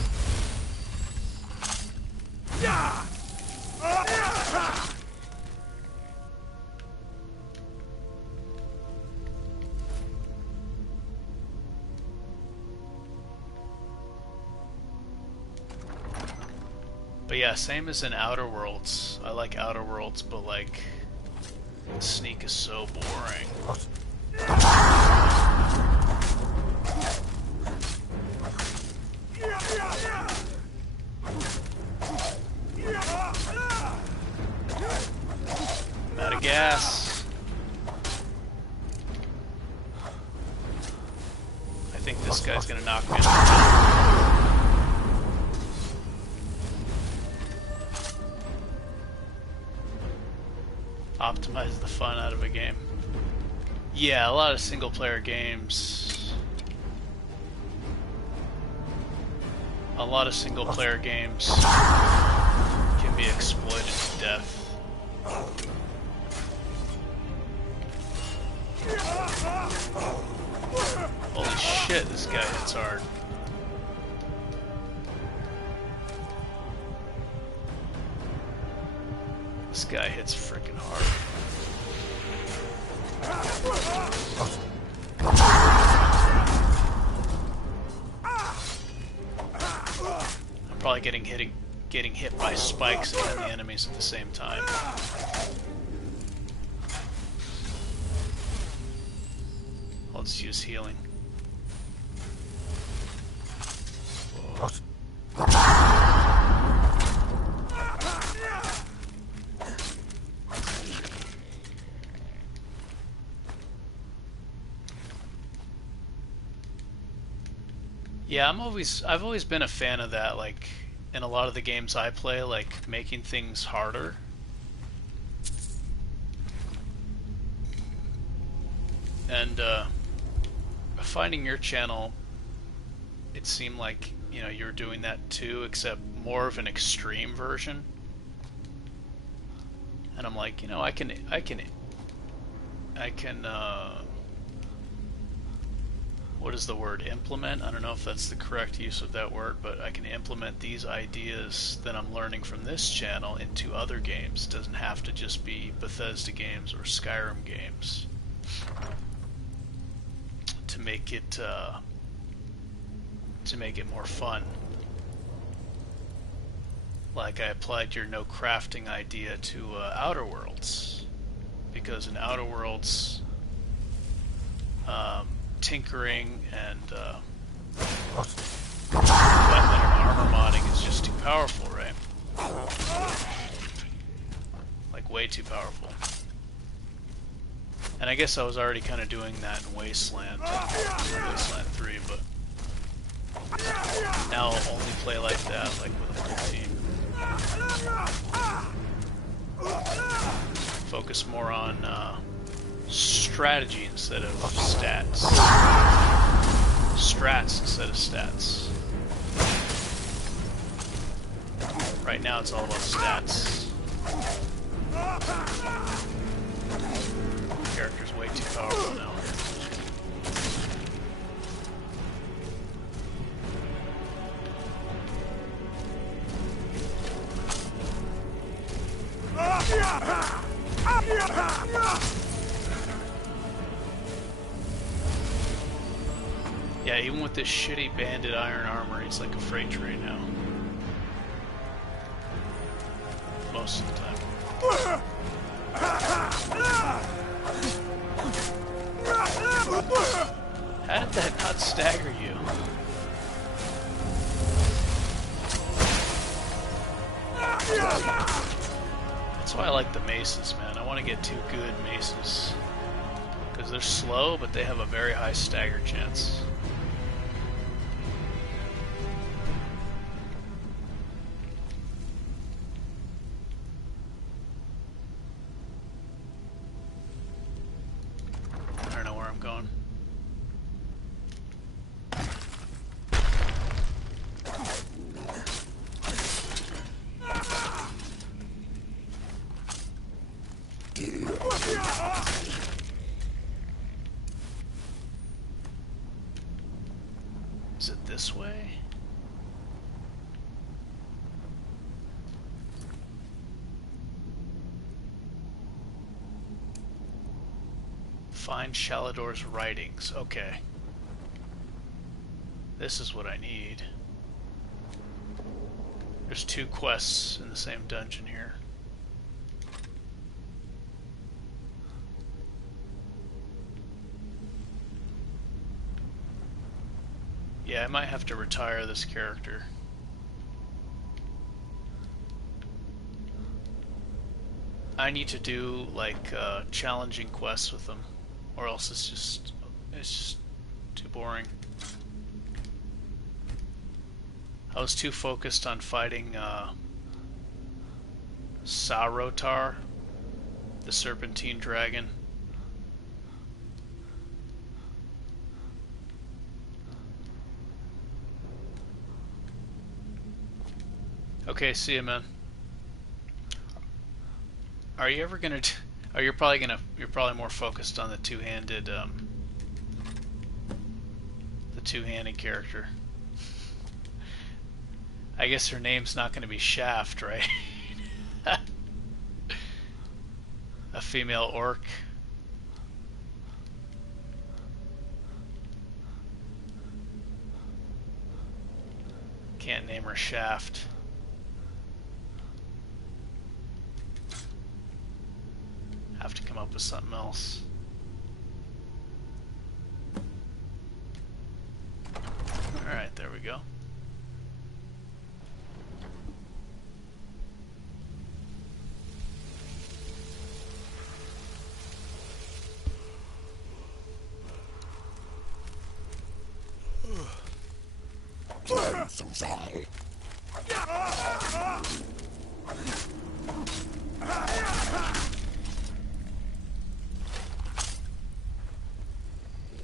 But yeah, same as in Outer Worlds. I like Outer Worlds, but like, Sneak is so boring. I'm out of gas. I think this guy's gonna knock me out. Optimize the fun out of a game. Yeah, a lot of single player games. A lot of single player games can be exploited to death. Holy shit, this guy hits hard. This guy hits freaking hard. I'm probably getting hit by spikes and the enemies at the same time. I'll just use healing. Yeah, I've always been a fan of that, like, in a lot of the games I play, like, making things harder. And, finding your channel, it seemed like, you know, you were doing that too, except more of an extreme version. And I'm like, you know, I can, what is the word? Implement? I don't know if that's the correct use of that word, but I can implement these ideas that I'm learning from this channel into other games. It doesn't have to just be Bethesda games or Skyrim games to make it more fun. Like I applied your no crafting idea to Outer Worlds, because in Outer Worlds, tinkering and weapon and armor modding is just too powerful, right? Like way too powerful. And I guess I was already kind of doing that in Wasteland 3, but now I'll only play like that, like with a full team. Focus more on strategy instead of stats. Strats instead of stats. Right now it's all about stats. The character's way too powerful now. Yeah, even with this shitty banded iron armor, he's like a freight train now. Most of the time. How did that not stagger you? That's why I like the maces, man. I want to get 2 good maces. Because they're slow, but they have a very high stagger chance. this way? Find Shalador's writings. Okay. This is what I need. There's 2 quests in the same dungeon here. Yeah, I might have to retire this character. I need to do like challenging quests with them, or else it's just too boring. I was too focused on fighting Sarotar, the Serpentine Dragon. Okay, see you, man. Are you ever gonna? Oh, you're probably more focused on the two-handed, the two-handed character. I guess her name's not gonna be Shaft, right? A female orc. Can't name her Shaft. Have to come up with something else. Alright, there we go.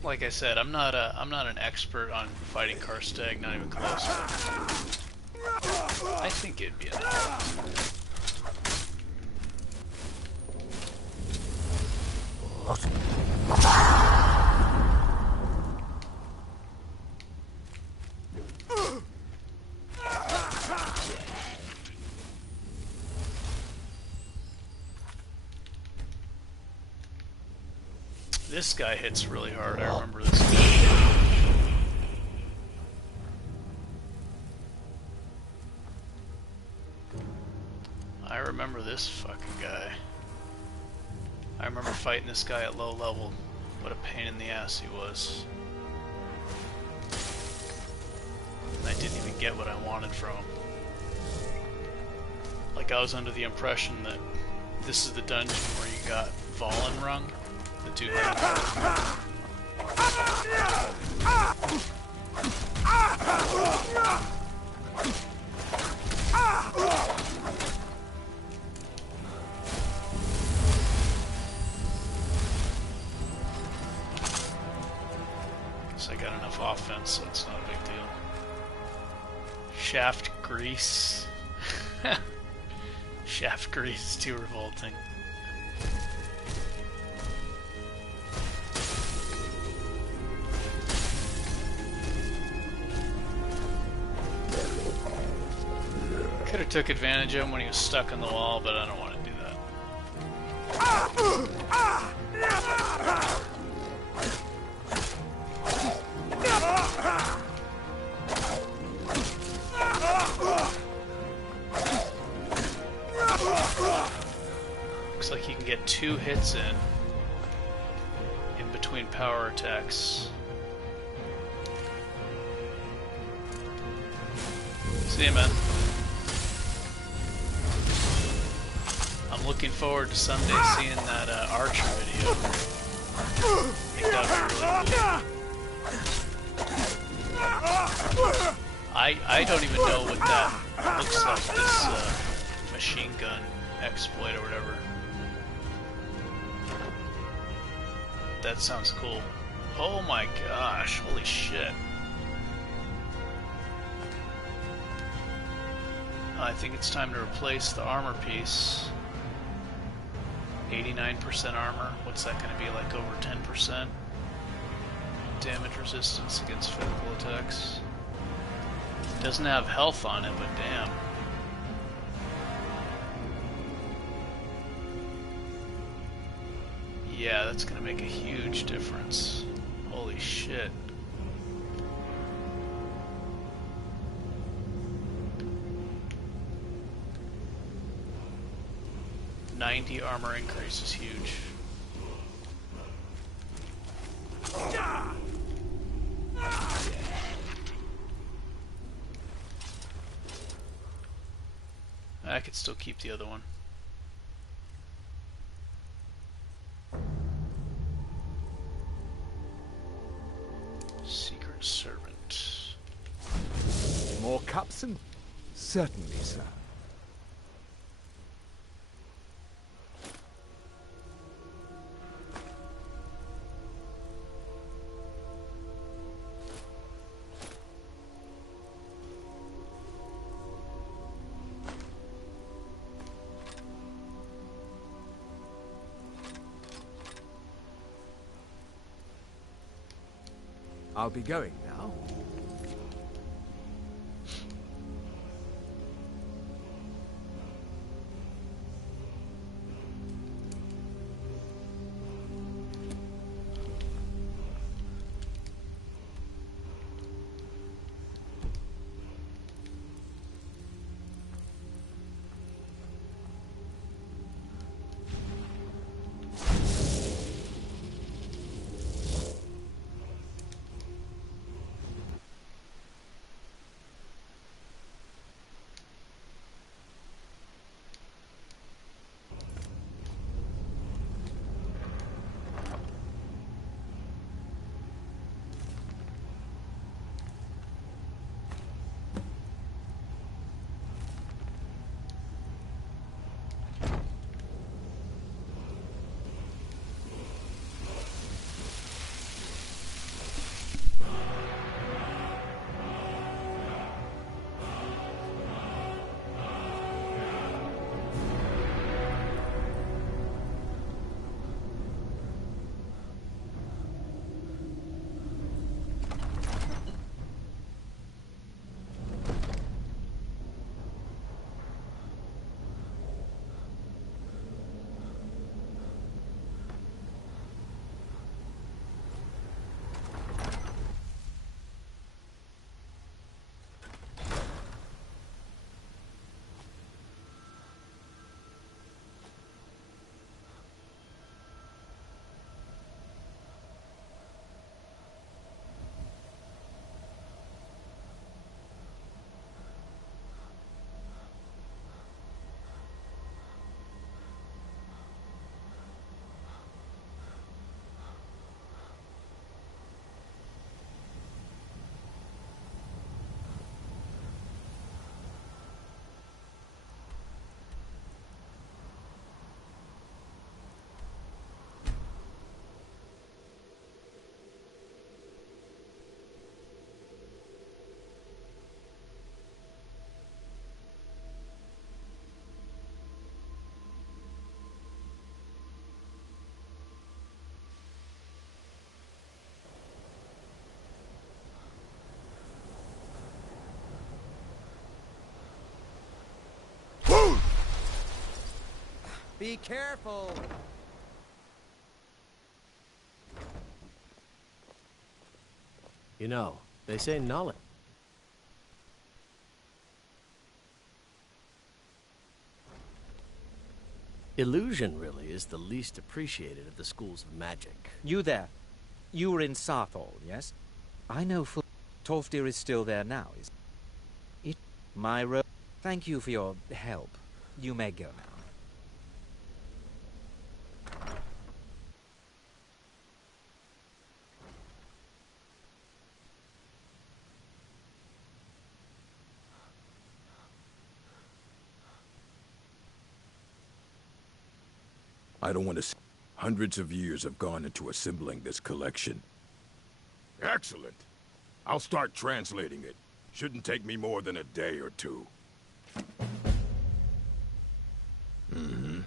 Like I said, I'm not an expert on fighting Karstag, not even close. I think it'd be enough. This guy hits really hard, I remember this guy. I remember this fucking guy. I remember fighting this guy at low level. What a pain in the ass he was. And I didn't even get what I wanted from him. Like, I was under the impression that this is the dungeon where you got Valenrung. The two-headed. Guess I got enough offense, so it's not a big deal. Shaft grease. Shaft grease is too revolting. Could have took advantage of him when he was stuck in the wall, but I don't want to do that. Looks like he can get 2 hits in between power attacks. See you, man. I'm looking forward to someday seeing that Archer video. I think that would be really cool. I don't even know what that looks like, this machine gun exploit or whatever. That sounds cool. Oh my gosh, holy shit. I think it's time to replace the armor piece. 89% armor. What's that going to be, like over 10%? Damage resistance against physical attacks. Doesn't have health on it, but damn. Yeah, that's gonna make a huge difference. Holy shit. $90 armor increase is huge. I could still keep the other one. Secret Servant. More cups and... Certainly, sir. I'll be going now. Be careful! You know, they say knowledge. Illusion, really, is the least appreciated of the schools of magic. You there. You were in Sarthal, yes? I know for... Tolfdir is still there now, is it? My road. Thank you for your help. You may go now. I don't want to see. Hundreds of years have gone into assembling this collection. Excellent. I'll start translating it. Shouldn't take me more than a day or two. Mm-hmm.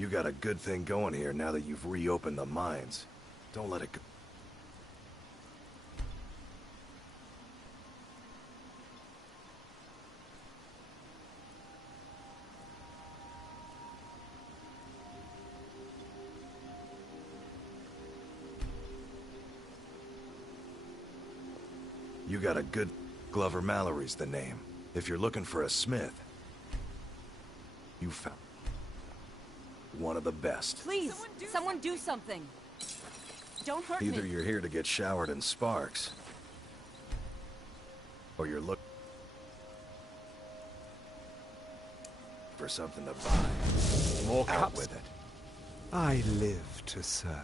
You got a good thing going here now that you've reopened the mines. Don't let it go. You got a good... Glover Mallory's the name. If you're looking for a smith, you found one of the best. Please, someone do something. Don't hurt Either me. you're here to get showered in sparks, or you're looking for something to buy. More Out cups. with it. I live to serve.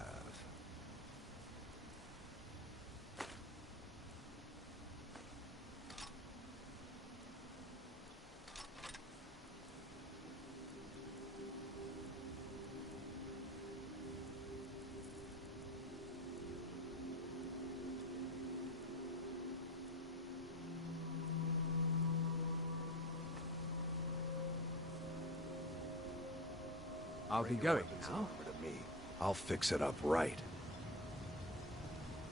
I'll be going now. I'll fix it up right.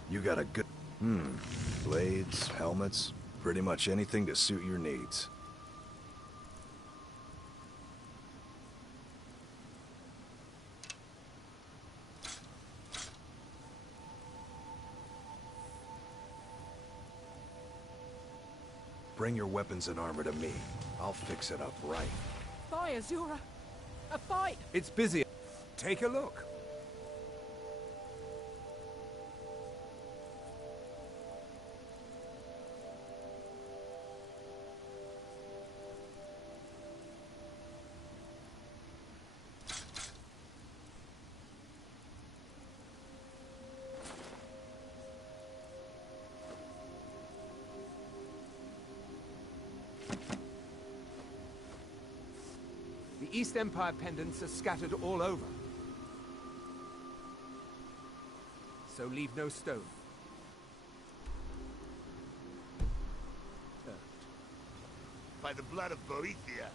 You got a good... Blades, helmets, pretty much anything to suit your needs. Bring your weapons and armor to me. I'll fix it up right. Fire, Zura! A fight! It's busy. Take a look. The East Empire pendants are scattered all over. So leave no stone. By the blood of Boethia.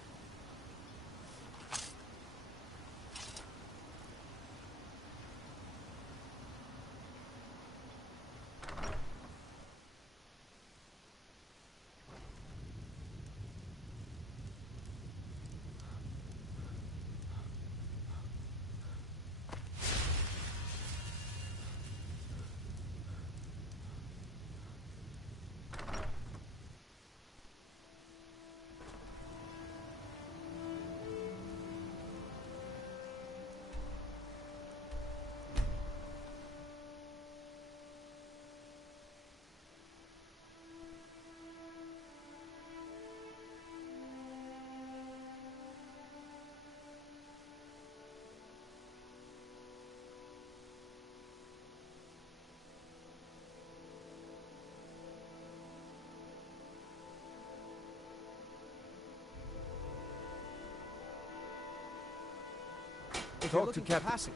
If you're looking for passage,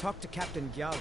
talk to Captain Gyal.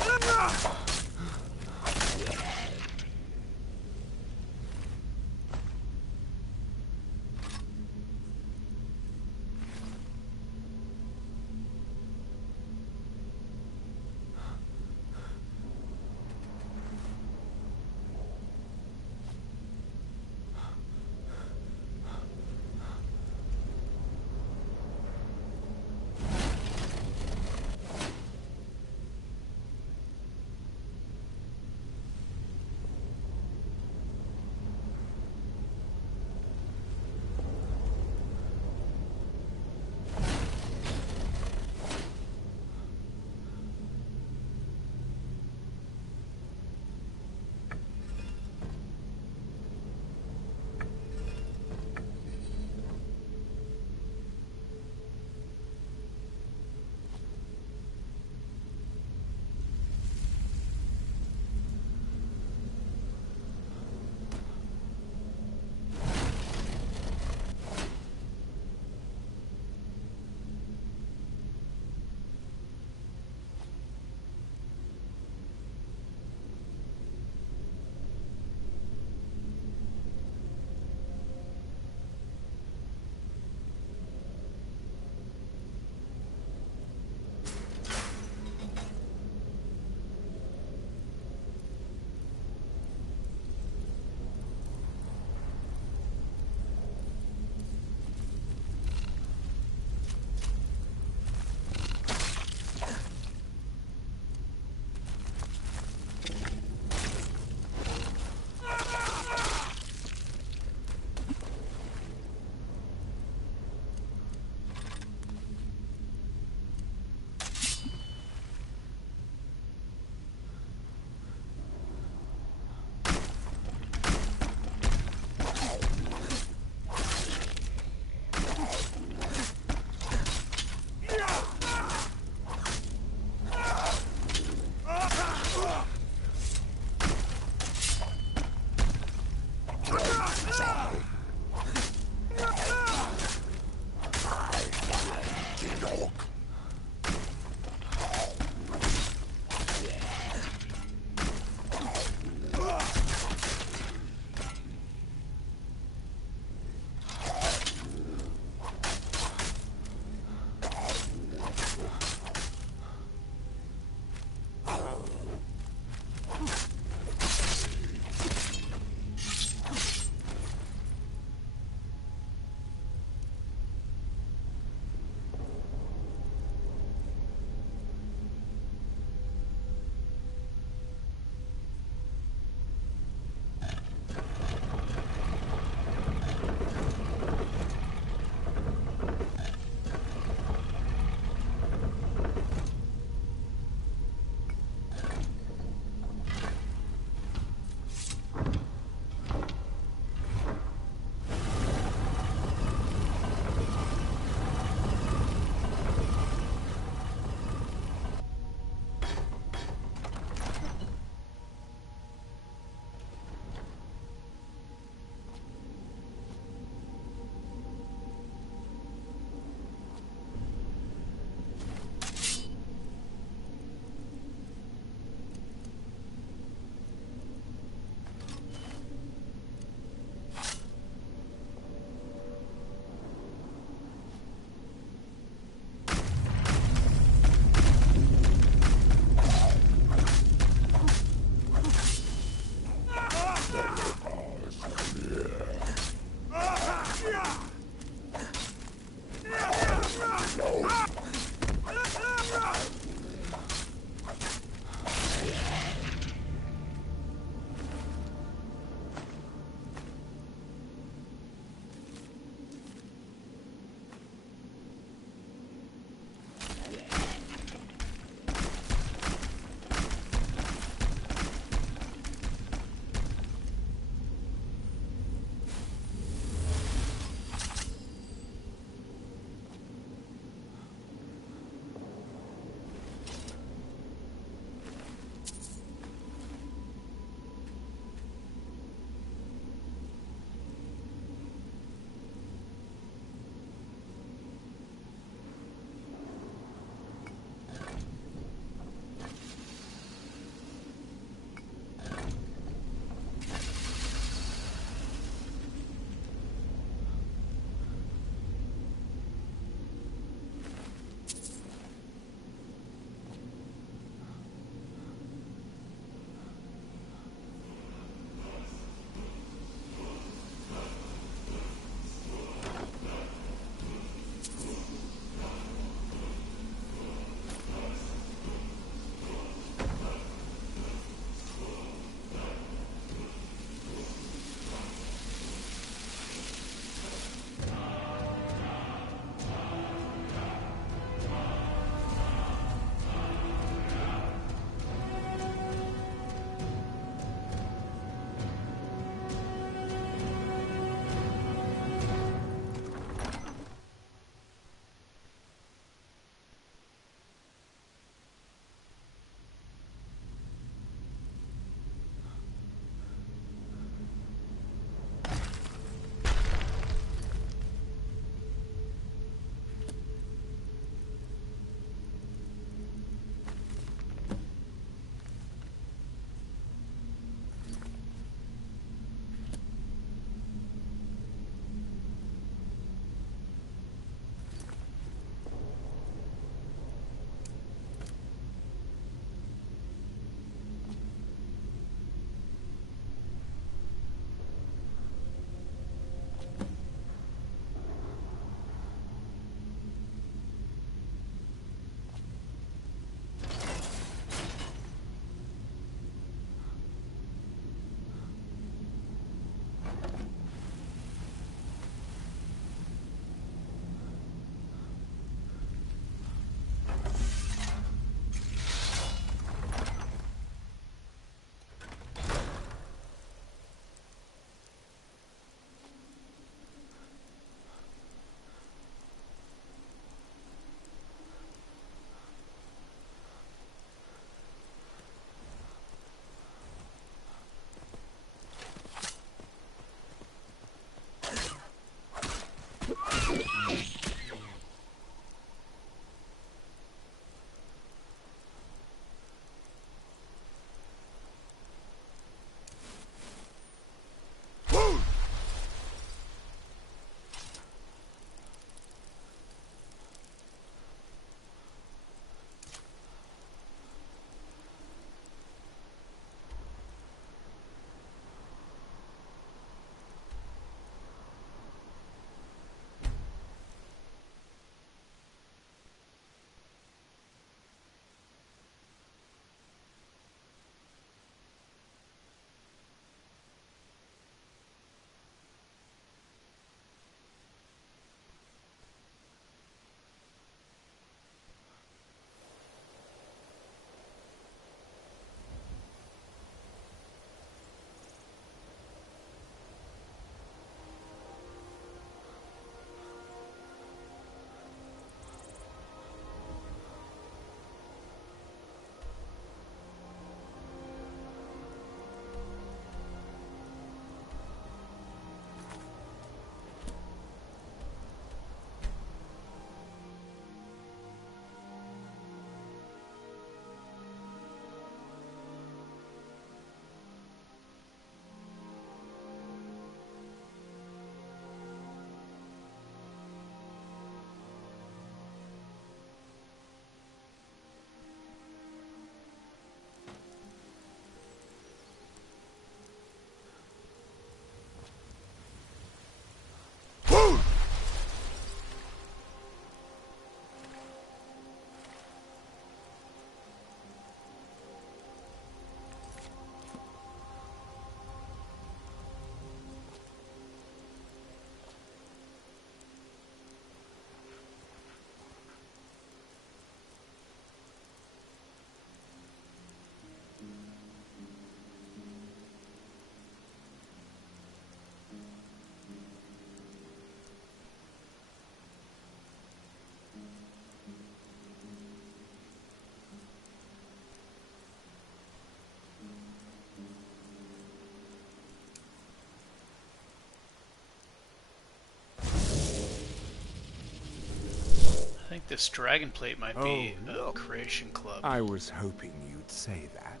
think this dragon plate might be a creation club. I was hoping you'd say that.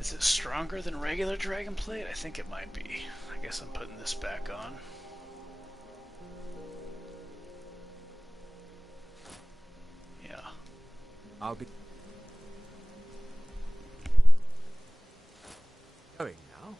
Is it stronger than regular dragon plate? I think it might be. I guess I'm putting this back on. Yeah. I'll be going now.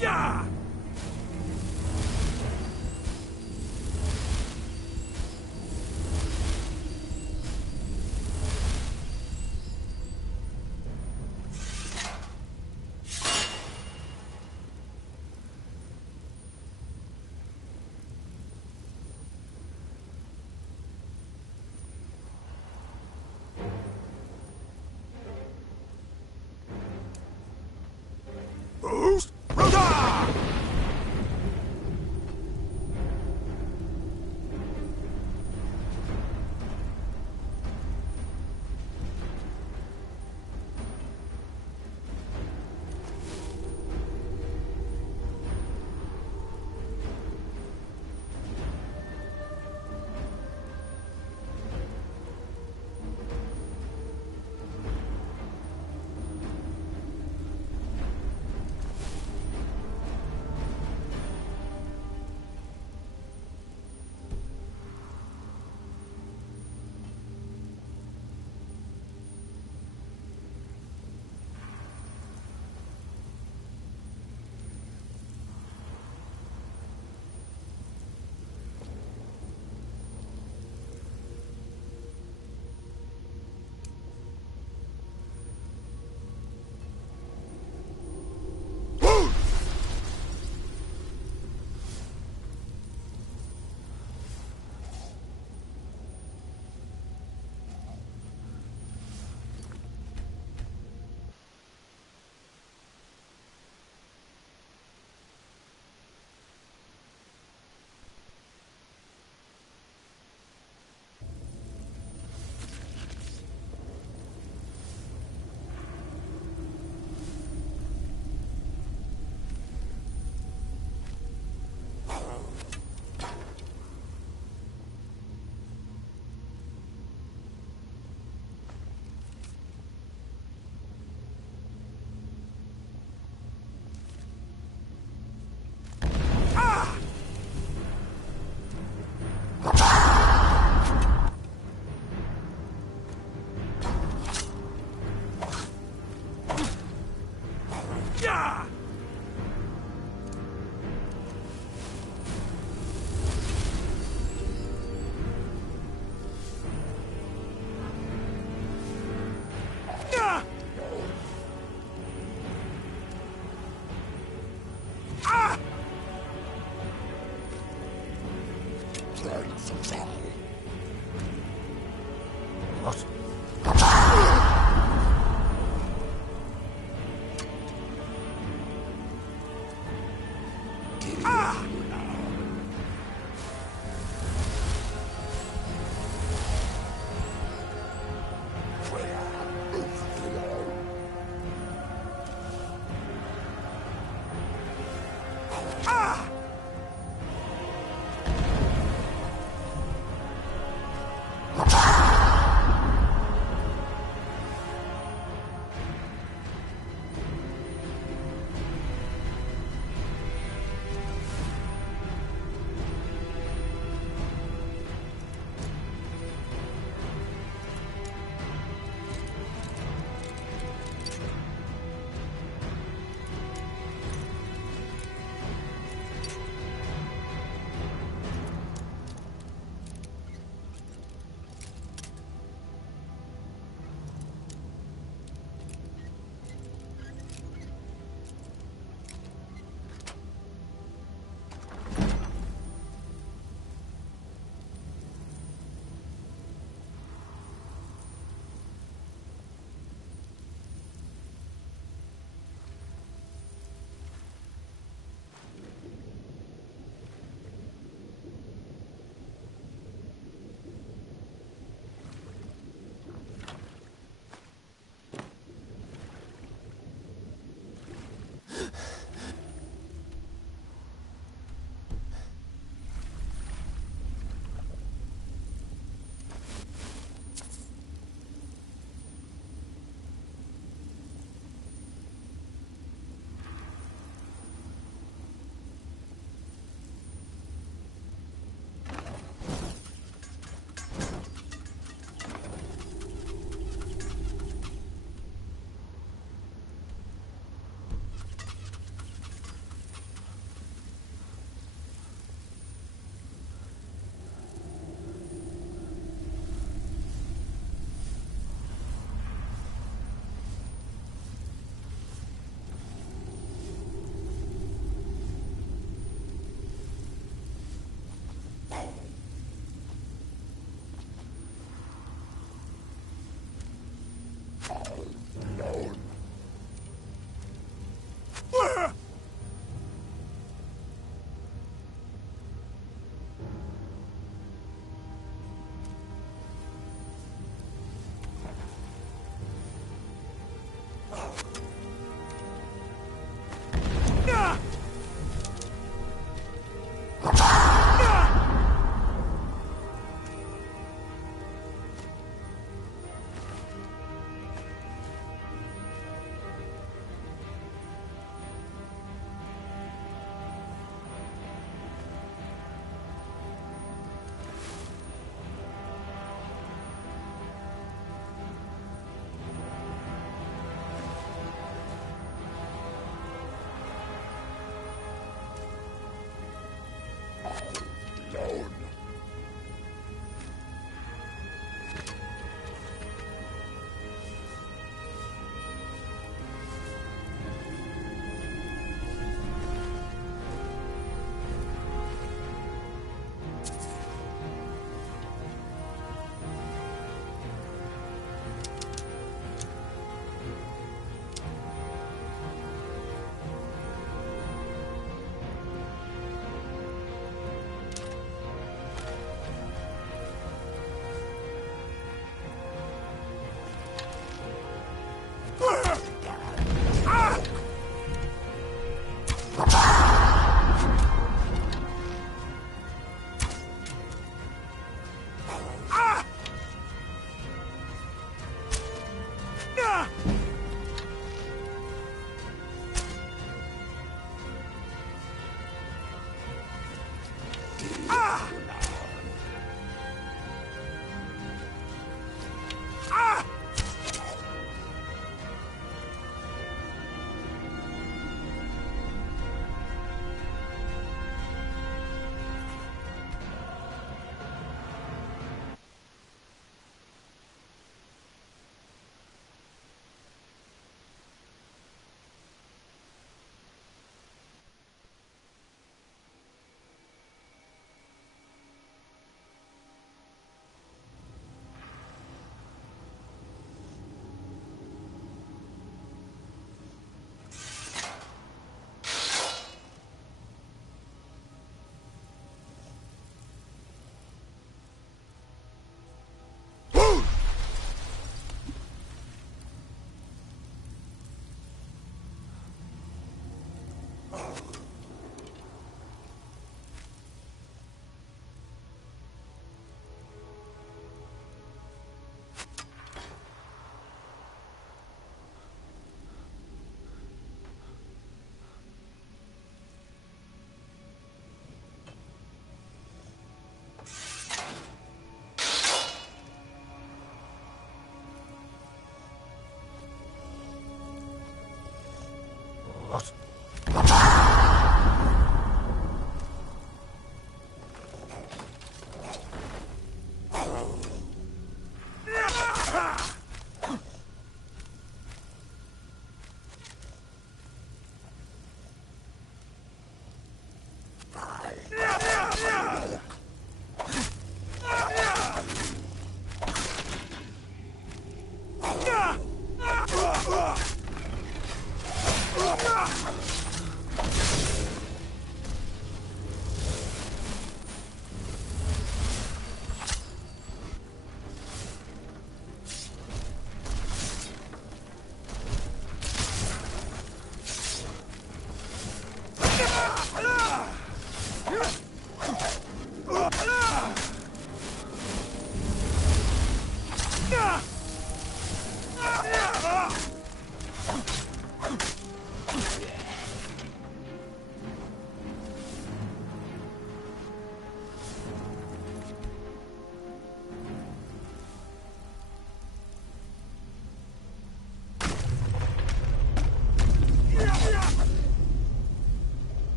Yeah! Boost! Rota!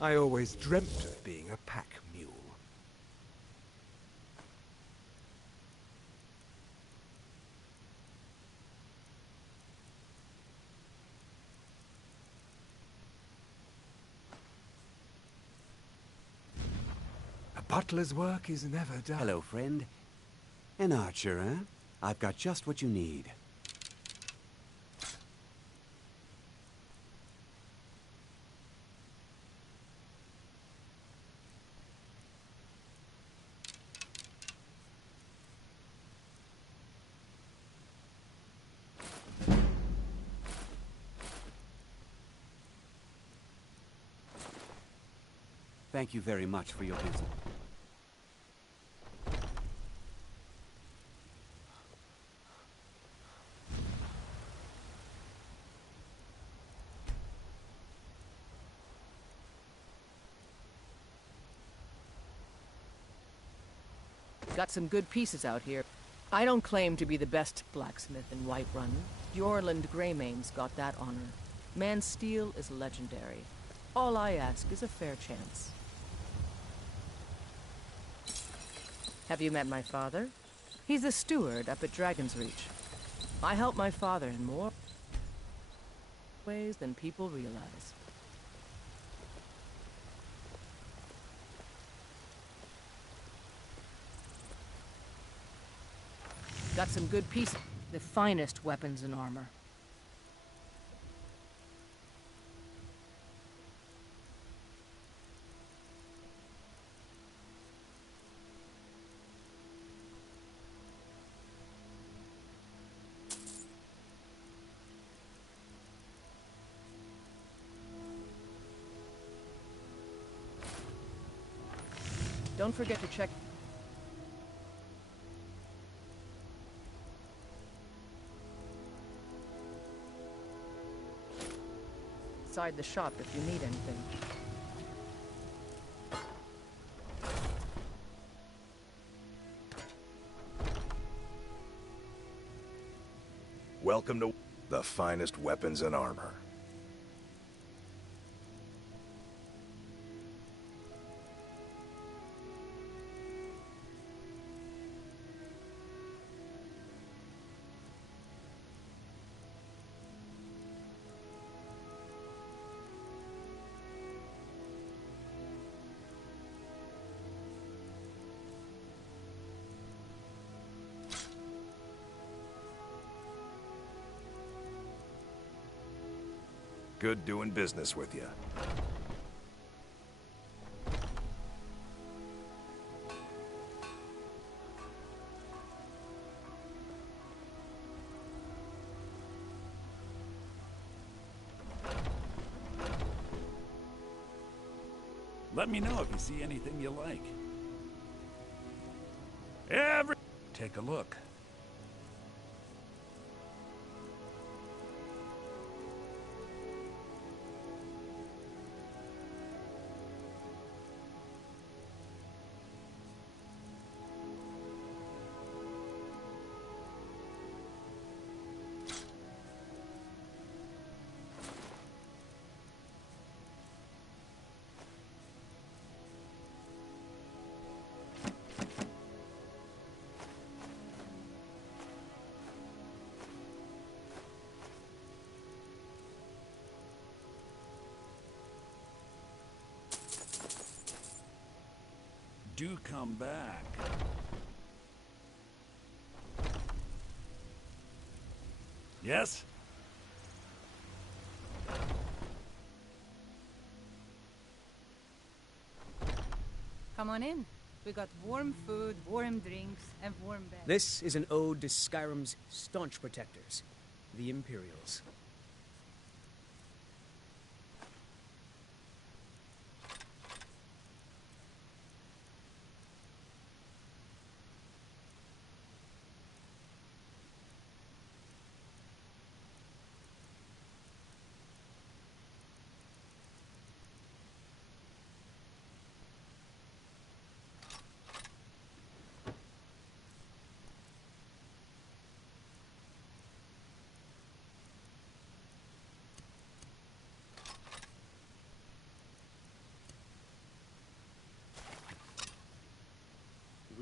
I always dreamt of being a pack mule. A butler's work is never done. Hello, friend. An archer, huh? I've got just what you need. Thank you very much for your visit. Got some good pieces out here. I don't claim to be the best blacksmith in Whiterun. Bjorland Greymane's got that honor. Man's steel is legendary. All I ask is a fair chance. Have you met my father? He's the steward up at Dragon's Reach. I help my father in more ways than people realize. Got some good pieces. The finest weapons and armor. Don't forget to check inside the shop if you need anything. Welcome to the finest weapons and armor. Good doing business with you. Let me know if you see anything you like. Take a look. Do come back. Yes? Come on in. We got warm food, warm drinks, and warm beds. This is an ode to Skyrim's staunch protectors, the Imperials.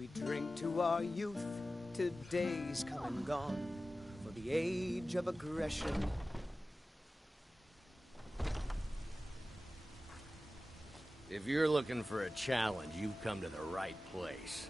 We drink to our youth, to days come and gone, for the age of aggression. If you're looking for a challenge, you've come to the right place.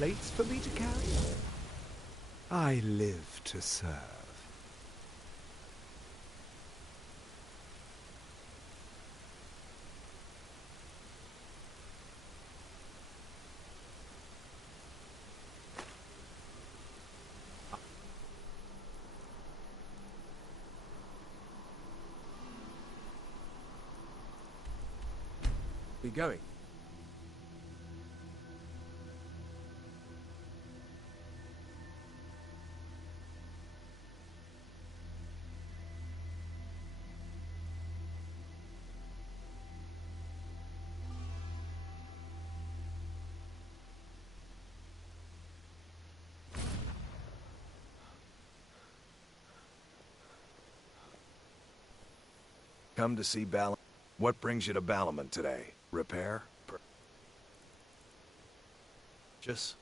plates for me to carry? I live to serve. We going? Come to see Bal. What brings you to Balamon today? Repair? Just